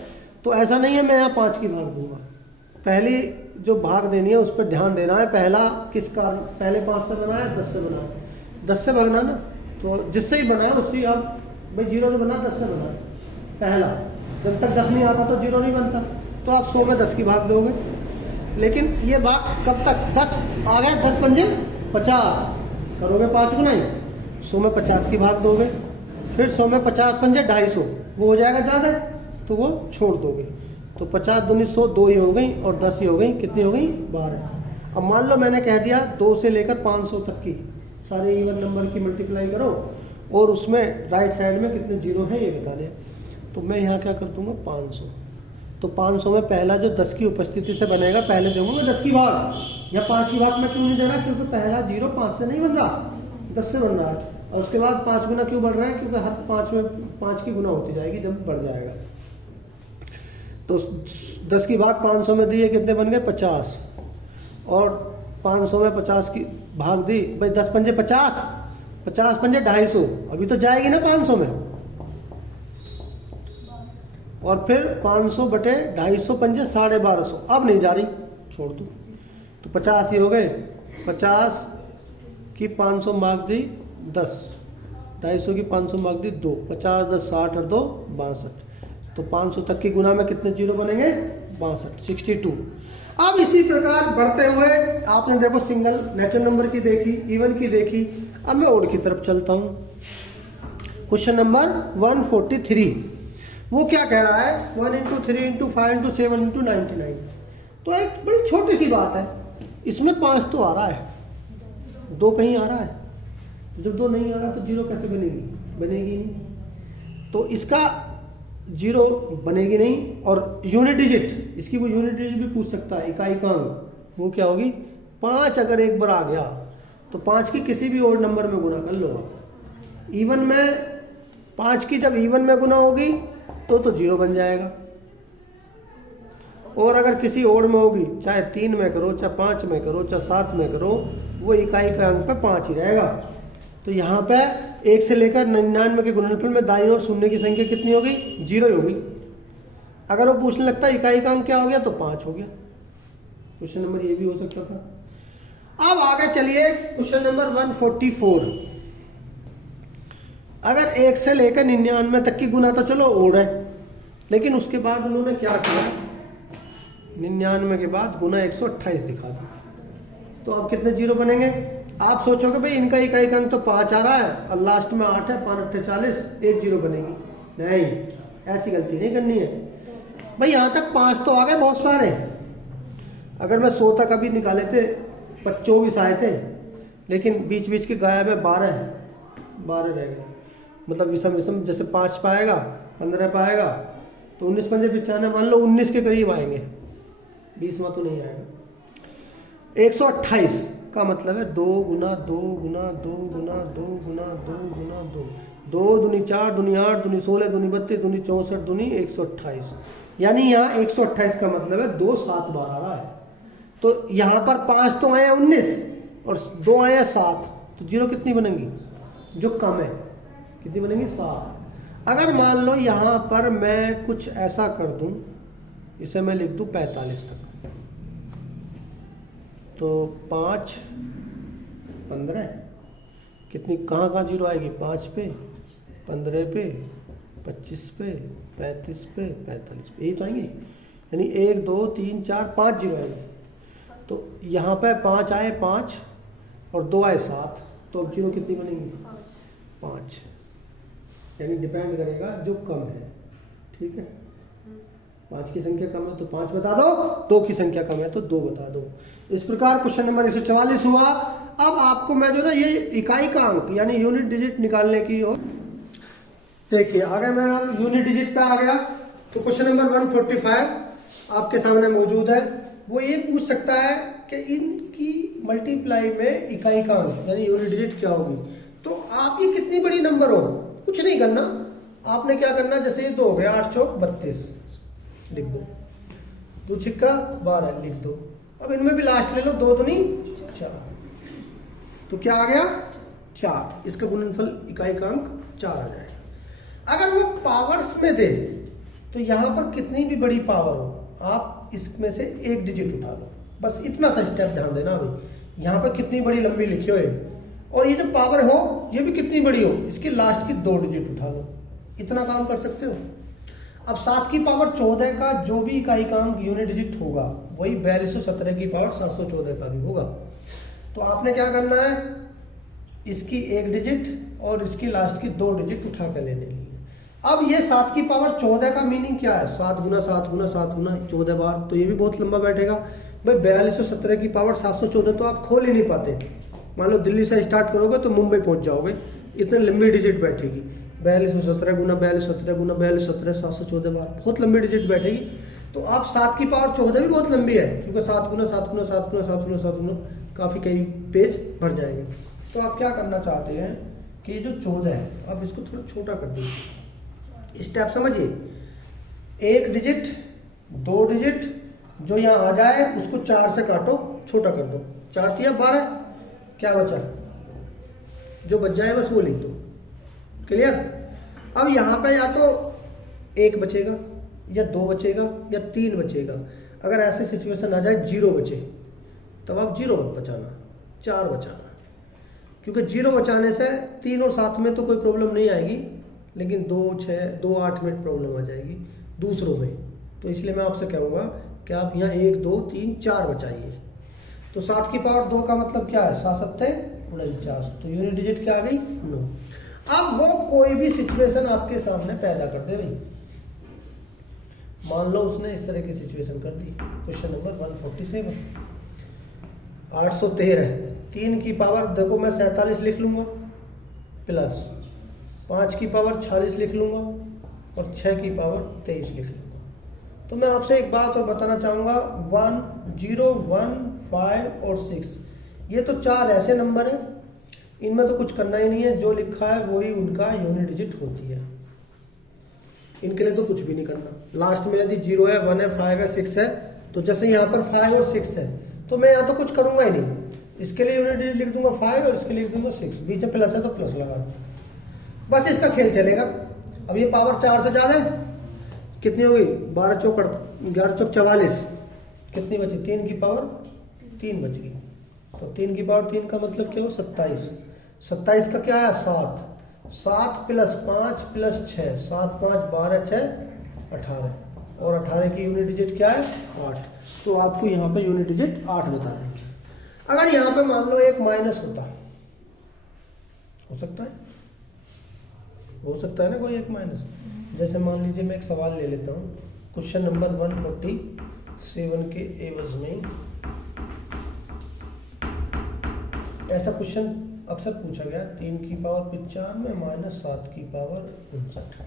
तो ऐसा नहीं है मैं यहाँ 5 की भाग दूंगा। पहली जो भाग देनी है उस पर ध्यान देना है। पहला किसका? पहले 5 से बना है 10 से बना है, 10 से भागना ना, तो जिससे ही बनाया उससे आप भाई 0 से बना 10 से बना पहला, जब तक 10 नहीं आता तो 0 नहीं बनता। तो आप 100 में 10 की भाग दोगे, लेकिन ये बात कब तक? 10 आ गया, 10 पंजे 50 करोगे 5 गुना ही, 100 में 50 की भाग दोगे, फिर 100 में 50 पंजे 250, वो हो जाएगा ज़्यादा, तो वो छोड़ दोगे। तो 50 दूनी 100, 2 ही हो गई और 10 ही हो गई, कितनी हो गई? 12। अब मान लो मैंने कह दिया 2 से लेकर 500 तक की सारे इवन नंबर की मल्टीप्लाई करो, और उसमें राइट साइड में कितने 0 है ये बता दें। तो मैं यहाँ क्या कर दूंगा? 500। तो 500 में पहला जो 10 की उपस्थिति से बनेगा, पहले दूंगा 10 की भाग। या 5 की भाग में क्यों नहीं दे रहा? क्योंकि पहला 0 5 से नहीं बन रहा, 10 से बन रहा है। और उसके बाद 5 गुना क्यों बढ़ रहा है? क्योंकि हर 5 में 5 की गुना होती जाएगी जब बढ़ जाएगा। तो 10 की भाग 500 में दी है, कितने बन गए? 50। और 500 में 50 की भाग दी भाई, 10 पंजे 50, 50 पंजे 250, अभी तो जाएगी ना 500 में। और फिर 500 बटे 250 पंजे 1250, अब नहीं जा रही, छोड़ दो। तो 50 ही हो गए। 50 की 500 मार्क दी 10, 250 की 500 मार्क दी 2, 50 10 60 और 2 62। तो 500 तक की गुना में कितने 0 बनेंगे? 62, 62। अब इसी प्रकार बढ़ते हुए आपने देखो सिंगल नेचुरल नंबर की देखी, इवन की देखी, अब मैं ओड की तरफ चलता हूं। क्वेश्चन नंबर 143, वो क्या कह रहा है? 1 × 3 × 5 × 7 × 99। तो एक बड़ी छोटी सी बात है, इसमें 5 तो आ रहा है, 2 कहीं आ रहा है, जब 2 नहीं आ रहा तो 0 कैसे बनेगी? बनेगी नहीं। तो इसका 0 बनेगी नहीं। और यूनिट डिजिट, इसकी वो यूनिट डिजिट भी पूछ सकता है, इकाई का अंक, वो क्या होगी? 5 अगर एक बार आ गया तो 5 की किसी भी ओड नंबर में गुना कर लो आप। इवन में 5 की जब इवन में गुना होगी तो 0 बन जाएगा। और अगर किसी ओड में होगी, चाहे 3 में करो, चाहे 5 में करो, चाहे 7 में करो, वो इकाई का अंक पे 5 ही रहेगा। तो यहाँ पे 1 से लेकर 99 के गुणनफल में दाईं ओर शून्य की संख्या कितनी हो गई? 0 हो गई। अगर वो पूछने लगता इकाई काम क्या हो गया तो 5 हो गया। क्वेश्चन नंबर ये भी हो सकता था। अब आगे चलिए क्वेश्चन नंबर 144। अगर 1 से लेकर 99 तक की गुना तो चलो और है, लेकिन उसके बाद उन्होंने क्या किया, 99 के बाद गुना 128 दिखा दिया। तो अब कितने जीरो बनेंगे? आप सोचोगे भाई इनका इकाई अंक तो 5 आ रहा है और लास्ट में 8 है, 5 8 40, एक जीरो बनेगी। नहीं, ऐसी गलती नहीं करनी है भाई। यहाँ तक 5 तो आ गए बहुत सारे। अगर मैं 100 तक अभी निकाले थे 24 आए थे, लेकिन बीच बीच के गायब है 12 रह गए। मतलब विषम विषम जैसे 5 पाएगा 15 पाएगा तो 19 पंजे 95, मान लो 19 के करीब आएंगे, 20 में तो नहीं आएगा। 128 का मतलब है 2 गुना 2 गुना 2 गुना 2 गुना 2 गुना 2, 2 दूनी 4 दूनी 8 दूनी 16 दूनी 32 दूनी 64 दूनी 128। यानी यहाँ 128 का मतलब है 2 7 बार आ रहा है। तो यहाँ पर 5 तो आए हैं 19 और 2 आए हैं 7, तो जीरो कितनी बनेंगी? जो कम है कितनी बनेंगी? 7। अगर मान लो यहाँ पर मैं कुछ ऐसा कर दूं, इसे मैं लिख दूं 45 तक, तो 5 15 कितनी कहाँ जीरो आएगी? 5 पे, 15 पे, 25 पे, 35 पे, 45 पे, यही तो आएंगे। यानी 1 2 3 4 5 जीरो आएंगे। तो यहाँ पे 5 आए 5 और 2 आए 7, तो अब जीरो कितनी बनेंगी? 5। यानी डिपेंड करेगा जो कम है। ठीक है, 5 की संख्या कम है तो 5 बता दो, 2 की संख्या कम है तो 2 बता दो। इस प्रकार क्वेश्चन नंबर 144 हुआ। अब आपको मैं जो ना ये इकाई का अंक यानी यूनिट डिजिट निकालने की और देखिए अगर मैं यूनिट डिजिट पे आ गया तो क्वेश्चन नंबर 145 आपके सामने मौजूद है। वो ये पूछ सकता है कि इनकी मल्टीप्लाई में इकाई का अंक यानी यूनिट डिजिट क्या होगी। तो आप ये कितनी बड़ी नंबर हो, कुछ नहीं करना, आपने क्या करना, जैसे ये 2 हो गया, 8 चौक 32 लिख दो, 2 छिक्का 12 लिख दो। अब इनमें भी लास्ट ले लो, 2 दूनी 4, तो क्या आ गया? 4। इसका गुणनफल इकाई का अंक 4 आ जाएगा। अगर वो पावर्स में दे तो यहां पर कितनी भी बड़ी पावर हो आप इसमें से एक डिजिट उठा लो, बस इतना सा स्टेप ध्यान देना भाई। यहाँ पर कितनी बड़ी लंबी लिखी हो और ये जो पावर हो ये भी कितनी बड़ी हो, इसकी लास्ट की 2 डिजिट उठा लो, इतना काम कर सकते हो। अब 7 की पावर 14 का जो भी इकाई का अंक यूनिट डिजिट होगा वही 4217 की पावर 714 का भी होगा। तो आपने क्या करना है, इसकी 1 डिजिट और इसकी लास्ट की 2 डिजिट उठा कर लेने की। अब ये 7 की पावर 14 का मीनिंग क्या है? 7 गुना 7 गुना 7 गुना 14 बार, तो ये भी बहुत लंबा बैठेगा भाई। 4217 की पावर 714 तो आप खोल ही नहीं पाते। मान लो दिल्ली से स्टार्ट करोगे तो मुंबई पहुंच जाओगे, इतने लंबी डिजिट बैठेगी। 4217 गुना 4217 गुना 4217 714 बार, बहुत लंबी डिजिट बैठेगी। तो आप 7 की पावर 14 भी बहुत लंबी है, क्योंकि 7 गुना 7 गुना 7 गुना 7 गुना 7 गुना काफी कई पेज भर जाएंगे। तो आप क्या करना चाहते हैं कि जो 14 है आप इसको थोड़ा छोटा कर दीजिए। स्टेप समझिए, 1 डिजिट 2 डिजिट जो यहाँ आ जाए उसको 4 से काटो, छोटा कर दो। 4 तिया 12, क्या बचा? जो बच जाए बस वो लिख दो। क्लियर? अब यहाँ पे या तो 1 बचेगा या 2 बचेगा या 3 बचेगा। अगर ऐसे सिचुएशन आ जाए 0 बचे तब आप 0 मत बचाना, 4 बचाना, क्योंकि 0 बचाने से 3 और 7 में तो कोई प्रॉब्लम नहीं आएगी, लेकिन 2 6 2 8 में प्रॉब्लम आ जाएगी दूसरों में। तो इसलिए मैं आपसे कहूँगा कि आप यहाँ 1 2 3 4 बचाइए। तो 7 की पावर 2 का मतलब क्या है? 7 7 49, तो यूनिट डिजिट क्या आ गई? 9। अब वो कोई भी सिचुएशन आपके सामने पैदा कर दे भाई। मान लो उसने इस तरह की सिचुएशन कर दी। क्वेश्चन नंबर 147, 813, 3 की पावर देखो मैं 47 लिख लूंगा, प्लस 5 की पावर 46 लिख लूंगा और 6 की पावर 23 लिख लूंगा। तो मैं आपसे एक बात और बताना चाहूँगा, 1 0 1 5 और 6 ये तो 4 ऐसे नंबर हैं, इनमें तो कुछ करना ही नहीं है, जो लिखा है वही उनका यूनिट डिजिट होती है, इनके लिए तो कुछ भी नहीं करना। लास्ट में यदि 0 है 1 है 5 है 6 है, तो जैसे यहाँ पर 5 और 6 है तो मैं यहाँ तो कुछ करूँगा ही नहीं, इसके लिए यूनिट डिजिट लिख दूंगा 5 और इसके लिए लिख दूंगा 6, बीच में प्लस है तो प्लस लगा दूंगा। बस इसका खेल चलेगा। अब ये पावर 4 से ज़्यादा है, कितनी होगी 12 चौक 11 चौक 44, कितनी बची 3 की पावर 3 बच गई। तो 3 की पावर 3 का मतलब क्या हो 27, 27 का क्या है 7, 7 प्लस 5 प्लस 6, 7 5 12 6 18, और 18 की यूनिट डिजिट क्या है 8। तो आपको यहाँ पे यूनिट डिजिट 8 बता देंगे। अगर यहाँ पे मान लो एक माइनस होता, हो सकता है ना कोई एक माइनस। जैसे मान लीजिए मैं एक सवाल ले लेता हूँ, क्वेश्चन नंबर 147 के एवज में ऐसा क्वेश्चन अक्सर पूछा गया, 3 की पावर 95 माइनस 7 की पावर 59,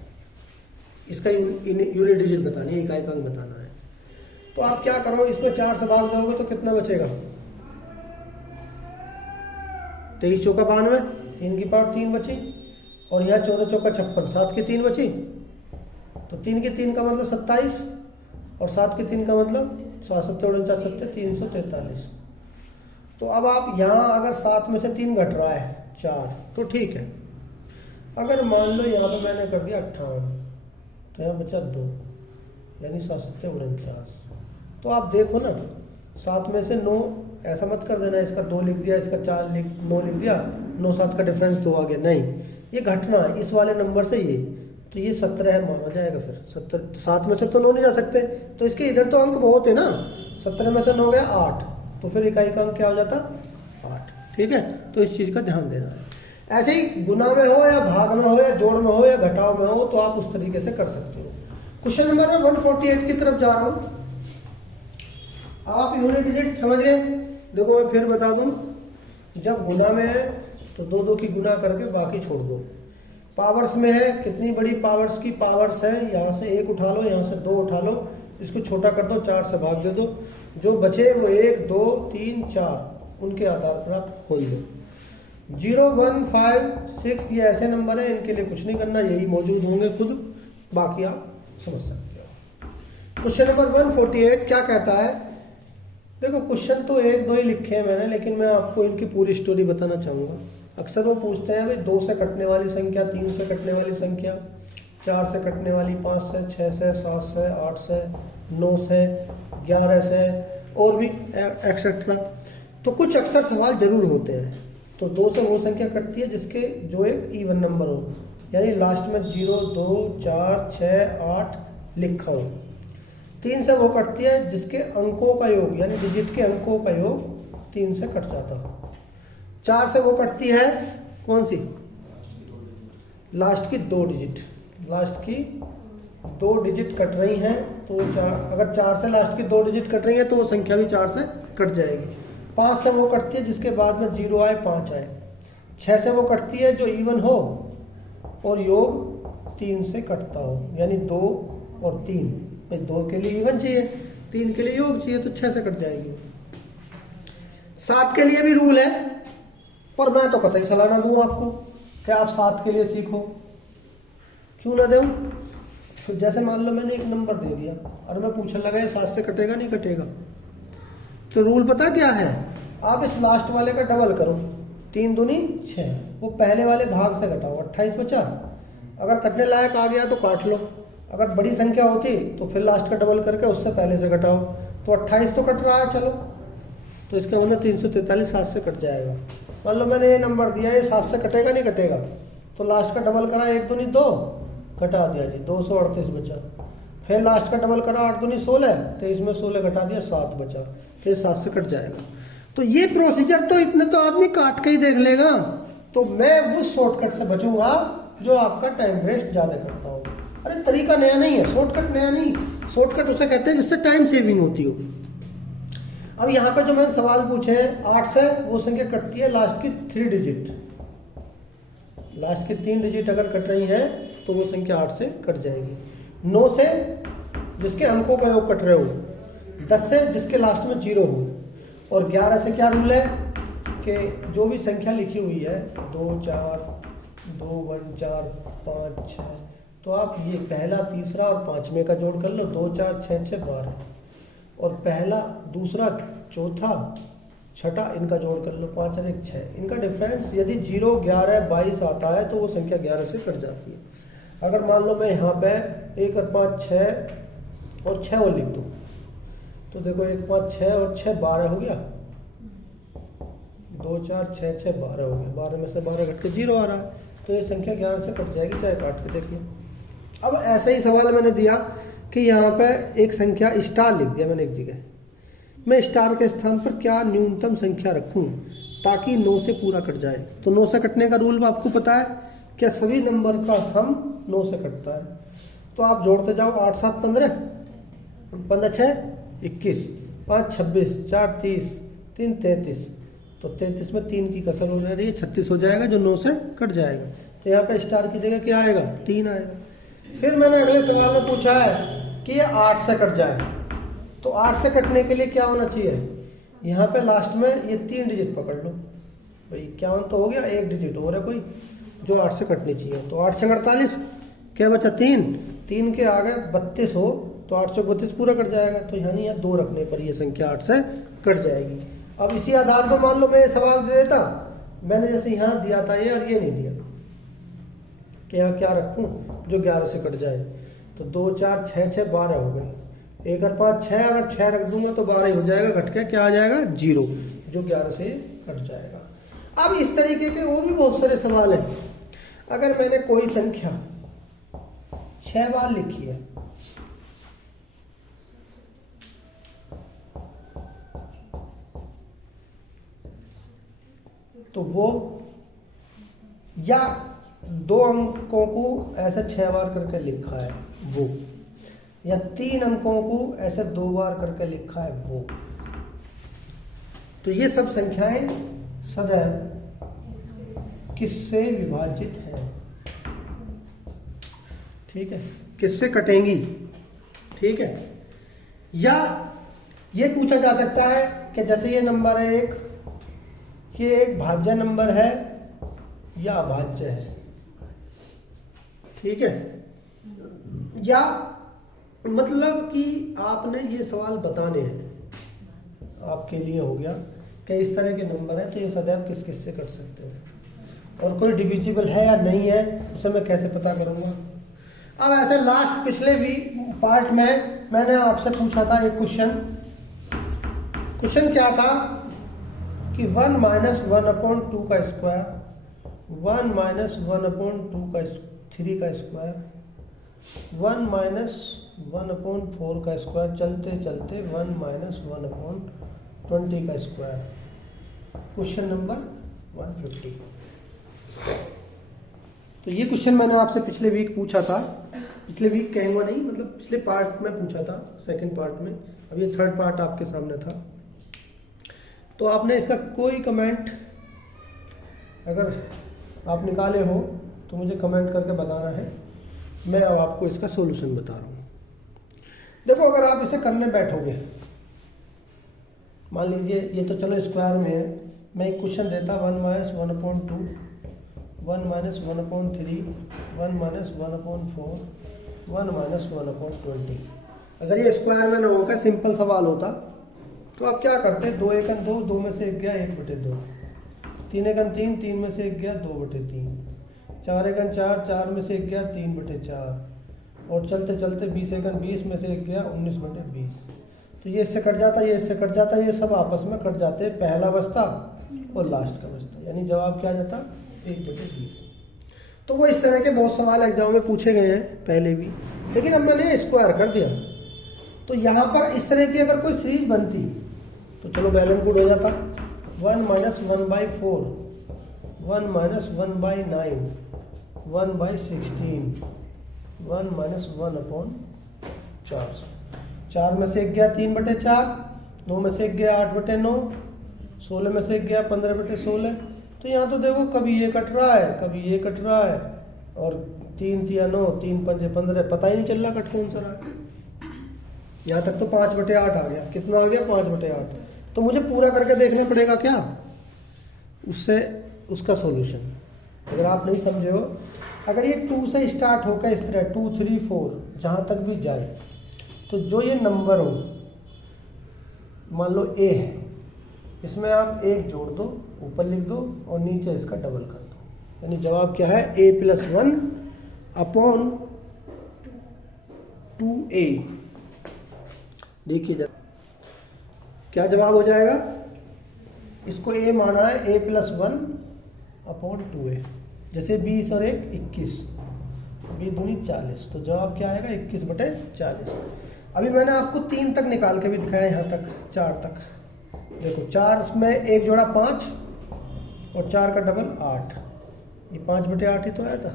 इसका यूनिट डिजिट बतानी है, इकाई अंक बताना है। तो आप क्या करो, इसमें 4 से भाग दोगे तो कितना बचेगा 23 चौका 92, 3 की पावर 3 बची, और यहाँ 14 चौका 56, 7 की 3 बची, तो 3 की 3 का मतलब 27, और 7 की 3 का मतलब 7 7 49 343। तो अब आप यहाँ अगर 7 में से 3 घट रहा है 4 तो ठीक है। अगर मान लो यहाँ पे मैंने कर दिया 58, तो यहाँ बचा 2, यानी 7 7 49। तो आप देखो ना, 7 में से 9, ऐसा मत कर देना इसका 2 लिख दिया, इसका 9 लिख दिया, 9 7 का डिफरेंस 2 आ गया, नहीं, ये घटना है इस वाले नंबर से ये, तो ये 17 है माना जाएगा। फिर 17, 7 में से तो 9 नहीं जा सकते, तो इसके इधर तो अंक बहुत है ना, 17 में से 9 गया 8, तो फिर इकाई का अंक क्या हो जाता 8। ठीक है, तो इस चीज़ का ध्यान देना है। ऐसे ही गुना में हो या भाग में हो या जोड़ में हो या घटाव में हो, तो आप उस तरीके से कर सकते हो। क्वेश्चन नंबर में 148 की तरफ जा रहा हूँ। आप यूनिट डिजिट समझ गए। देखो मैं फिर बता दूं, जब गुना में है तो 2 2 की गुना करके बाकी छोड़ दो। पावर्स में है, कितनी बड़ी पावर्स की पावर्स है, यहाँ से 1 उठा लो, यहाँ से 2 उठा लो, इसको छोटा कर दो, 4 से भाग दे दो, जो बचे वो 1 2 3 4 उनके आधार पर आप खोल दो। 0 1 5 6 ये ऐसे नंबर है, इनके लिए कुछ नहीं करना, यही मौजूद होंगे खुद, बाकी आप समझ सकते हो। क्वेश्चन नंबर 148 क्या कहता है, देखो क्वेश्चन तो 1 2 ही लिखे हैं मैंने, लेकिन मैं आपको इनकी पूरी स्टोरी बताना चाहूँगा। अक्सर वो पूछते हैं भाई 2 से कटने वाली संख्या, 3 से कटने वाली संख्या, 4 से कटने वाली, 5 से, 6 से, 7 से, 8 से, 9 से, 11 से, और भी एक्सेट्रा। तो कुछ अक्सर सवाल जरूर होते हैं। तो 2 से वो संख्या कटती है जिसके जो एक इवन नंबर हो, यानी लास्ट में 0 2 4 6 8 लिखा हो। 3 से वो कटती है जिसके अंकों का योग, यानी डिजिट के अंकों का योग 3 से कट जाता हो। 4 से वो कटती है कौन सी, लास्ट की 2 डिजिट, लास्ट की 2 डिजिट कट रही हैं, तो 4, अगर 4 से लास्ट की 2 डिजिट कट रही है तो वो संख्या भी 4 से कट जाएगी। 5 से वो कटती है जिसके बाद में 0 आए 5 आए। 6 से वो कटती है जो इवन हो और योग 3 से कटता हो, यानी 2 और 3, 2 के लिए इवन चाहिए, 3 के लिए योग चाहिए, तो 6 से कट जाएगी। 7 के लिए भी रूल है, पर मैं तो कतई सलाह ना दूं आपको कि आप 7 के लिए सीखो, क्यों ना दूं। तो जैसे मान लो मैंने एक नंबर दे दिया और मैं पूछने लगा ये 7 से कटेगा नहीं कटेगा, तो रूल पता क्या है, आप इस लास्ट वाले का डबल करो, 3 दूनी 6, वो पहले वाले भाग से घटाओ, 28 बचा। अगर कटने लायक आ गया तो काट लो, अगर बड़ी संख्या होती तो फिर लास्ट का डबल करके उससे पहले से घटाओ, तो 28 तो कट रहा है, चलो, तो इसका मतलब 343 7 से कट जाएगा। मान लो मैंने ये नंबर दिया, ये 7 से कटेगा नहीं कटेगा, तो लास्ट का डबल करा, 1 दूनी 2, घटा दिया जी 238 बचा। फिर लास्ट का डबल करा, 8 दूनी 16, तो इसमें 16 घटा दिया 7 बचा, फिर 7 से कट जाएगा। तो ये प्रोसीजर तो इतने तो आदमी काट के ही देख लेगा। तो मैं उस शॉर्टकट से बचूंगा जो आपका टाइम वेस्ट ज्यादा करता हो। अरे तरीका नया नहीं है, शॉर्टकट नया नहीं, शॉर्टकट उसे कहते हैं जिससे टाइम सेविंग होती हो। अब यहाँ पे जो मैंने सवाल पूछे हैं, 8 से वो संख्या कटती है लास्ट की 3 डिजिट, लास्ट की 3 डिजिट अगर कट रही है तो वो संख्या 8 से कट जाएगी। 9 से जिसके अंकों का योग कट रहे हो, 10 से जिसके लास्ट में 0 हो, और 11 से क्या रूल है कि जो भी संख्या लिखी हुई है 2 4 2 1 4 5 6, तो आप ये पहला तीसरा और पांचवें का जोड़ कर लो, 2 4 6 6 12, और पहला दूसरा चौथा छठा इनका जोड़ कर लो, 5 और 1 6। इनका डिफरेंस यदि 0 11 22 आता है तो वो संख्या 11 से कट जाती है। अगर मान लो मैं यहाँ पे 1 और 5 6 और 6 और लिख दूँ तो देखो 1 5 6 और 6 12 हो गया, 2 4 6 6 12 हो गया, 12 में से 12 घट के 0 आ रहा है, तो ये संख्या 11 से कट जाएगी, चाहे काट के देखिए। अब ऐसा ही सवाल मैंने दिया कि यहाँ पे एक संख्या स्टार लिख दिया मैंने एक जगह, मैं स्टार के स्थान पर क्या न्यूनतम संख्या रखूं ताकि 9 से पूरा कट जाए। तो 9 से कटने का रूल आपको पता है, क्या सभी नंबर का सम 9 से कटता है। तो आप जोड़ते जाओ, 8 7 15, 15 6 21, 5 26, 4 30, 3 33, तो 33 में 3 की कसर हो जा रही है, 36 हो जाएगा जो 9 से कट जाएगा। तो यहाँ पे स्टार की जगह क्या आएगा, 3 आएगा। फिर मैंने अगले सवाल में पूछा है कि ये 8 से कट जाए, तो 8 से कटने के लिए क्या होना चाहिए, यहाँ पे लास्ट में ये 3 डिजिट पकड़ लो भाई, 51 तो हो गया, 1 डिजिट और है कोई जो 8 से कटनी चाहिए। तो 8 से 48 क्या बचा, 3 के आगे 32 हो तो 8 से 32 पूरा कट जाएगा, तो यानी यहाँ 2 रखने पर ये संख्या 8 से कट जाएगी। अब इसी आधार पर मान लो मैं ये सवाल दे देता, मैंने जैसे यहाँ दिया था ये और ये नहीं दिया कि यहाँ क्या रखूँ जो 11 से कट जाए, तो 2 4 6 6 12 हो गई, 1 और 5 6, अगर 6 रख दूंगा तो 12 ही हो जाएगा, घट के क्या आ जाएगा 0 जो 11 से कट जाएगा। अब इस तरीके के और भी बहुत सारे सवाल हैं। अगर मैंने कोई संख्या 6 बार लिखी है तो वो, या 2 अंकों को ऐसे 6 बार करके लिखा है वो, या 3 अंकों को ऐसे 2 बार करके लिखा है वो, तो ये सब संख्याएं सदैव किससे विभाजित है, ठीक है, किससे कटेंगी, ठीक है। या ये पूछा जा सकता है कि जैसे ये नंबर है एक, ये एक भाज्य नंबर है या अभाज्य है, ठीक है। या मतलब कि आपने ये सवाल बताने हैं, आपके लिए हो गया कि इस तरह के नंबर है तो ये सदैव किस किस से कट सकते हैं, और कोई डिविजिबल है या नहीं है उसे मैं कैसे पता करूंगा। अब ऐसे लास्ट पिछले भी पार्ट में मैंने आपसे पूछा था एक क्वेश्चन क्या था कि 1 - 1/2 का स्क्वायर, 1 - 1/2 का 3 का स्क्वायर, 1 - 1/4 का स्क्वायर, चलते चलते 1 - 1/20 का स्क्वायर। Question number 150। तो ये क्वेश्चन मैंने आपसे पिछले वीक पूछा था, पिछले वीक कहूँगा नहीं, मतलब पिछले पार्ट में पूछा था, सेकंड पार्ट में। अब ये थर्ड पार्ट आपके सामने था। तो आपने इसका कोई कमेंट अगर आप निकाले हो तो मुझे कमेंट करके बताना है, मैं अब आपको इसका सॉल्यूशन बता रहा हूँ। देखो अगर आप इसे करने बैठोगे, मान लीजिए ये तो चलो स्क्वायर में है, मैं एक क्वेश्चन देता 1 - 1/2, 1 - 1/3, 1 - 1/4, 1 - 1/20। अगर ये स्क्वायर में ना होगा, सिंपल सवाल होता, तो आप क्या करते, 2 × 1 2, 2 में से 1 गया 1/2, 3 × 3, 3 में से 1 गया 2/3, 4 × 4, 4 में से 1 गया 3/4, और चलते चलते 20 × 20 में से 1 गया 19/20। तो ये इससे कट जाता, ये इससे कट जाता, ये सब आपस में कट जाते हैं, पहला बचता और लास्ट का बचता, यानी जवाब क्या जाता 1/20। तो वो इस तरह के बहुत सवाल एग्जाम में पूछे गए हैं पहले भी, लेकिन अब मैंने स्क्वायर कर दिया। तो यहाँ पर इस तरह की अगर कोई सीरीज बनती तो चलो बैलेंस गुड हो जाता, 1 - 1/4, 1 - 1/9, 1/16, 1 - 1/4, 4 में से 1 गया 3/4, 9 में से 1 गया 8/9, 16 में से 1 गया 15/16। तो यहाँ तो देखो कभी ये कट रहा है, कभी ये कट रहा है, और 3 × 3 = 9, 3 × 5 = 15, पता ही नहीं चल रहा कट कौन सा रहा है। यहाँ तक तो 5/8 आ गया, कितना आ गया 5/8। तो मुझे पूरा करके देखना पड़ेगा क्या, उससे उसका सॉल्यूशन। अगर आप नहीं समझे हो, अगर ये 2 से स्टार्ट होकर इस तरह 2 3 4 जहाँ तक भी जाए, तो जो ये नंबर हो, मान लो ए है, इसमें आप एक जोड़ दो, ऊपर लिख दो और नीचे इसका डबल कर दो, यानी जवाब क्या है a+1 अपॉन 2a। देखिए जब क्या जवाब हो जाएगा, इसको a माना है a+1 अपॉन 2a, जैसे 20 और 1 21, 20 दूनी 40, तो जवाब क्या आएगा 21/40। अभी मैंने आपको 3 तक निकाल के भी दिखाया, यहाँ तक 4 तक। देखो 4 में एक जोड़ा 5 और 4 का डबल 8, ये 5/8 ही तो आया था।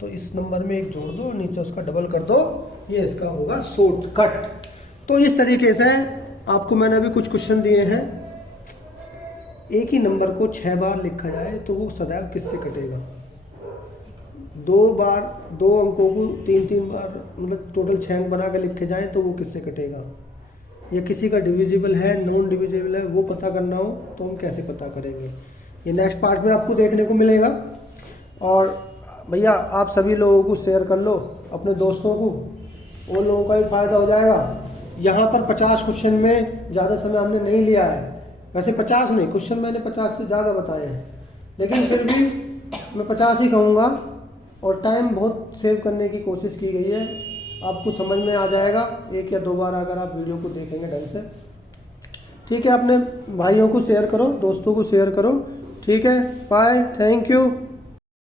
तो इस नंबर में एक जोड़ दो, नीचे उसका डबल कर दो, ये इसका होगा शॉर्टकट। तो इस तरीके से आपको मैंने अभी कुछ क्वेश्चन दिए हैं, एक ही नंबर को 6 बार लिखा जाए तो वो सदैव किससे कटेगा, 2 बार 2 अंकों को 3 बार मतलब टोटल 6 अंक बना के लिखे जाए तो वो किससे कटेगा, या किसी का डिविजिबल है नॉन डिविजिबल है वो पता करना हो तो हम कैसे पता करेंगे, ये नेक्स्ट पार्ट में आपको देखने को मिलेगा। और भैया आप सभी लोगों को शेयर कर लो अपने दोस्तों को, उन लोगों का भी फायदा हो जाएगा। यहाँ पर 50 क्वेश्चन में ज़्यादा समय हमने नहीं लिया है, वैसे 50 नहीं, क्वेश्चन मैंने 50 से ज़्यादा बताए हैं, लेकिन फिर भी मैं 50 ही कहूँगा। और टाइम बहुत सेव करने की कोशिश की गई है, आपको समझ में आ जाएगा 1 या 2 बार अगर आप वीडियो को देखेंगे ढंग से। ठीक है, अपने भाइयों को शेयर करो, दोस्तों को शेयर करो। ठीक है, बाय, थैंक यू।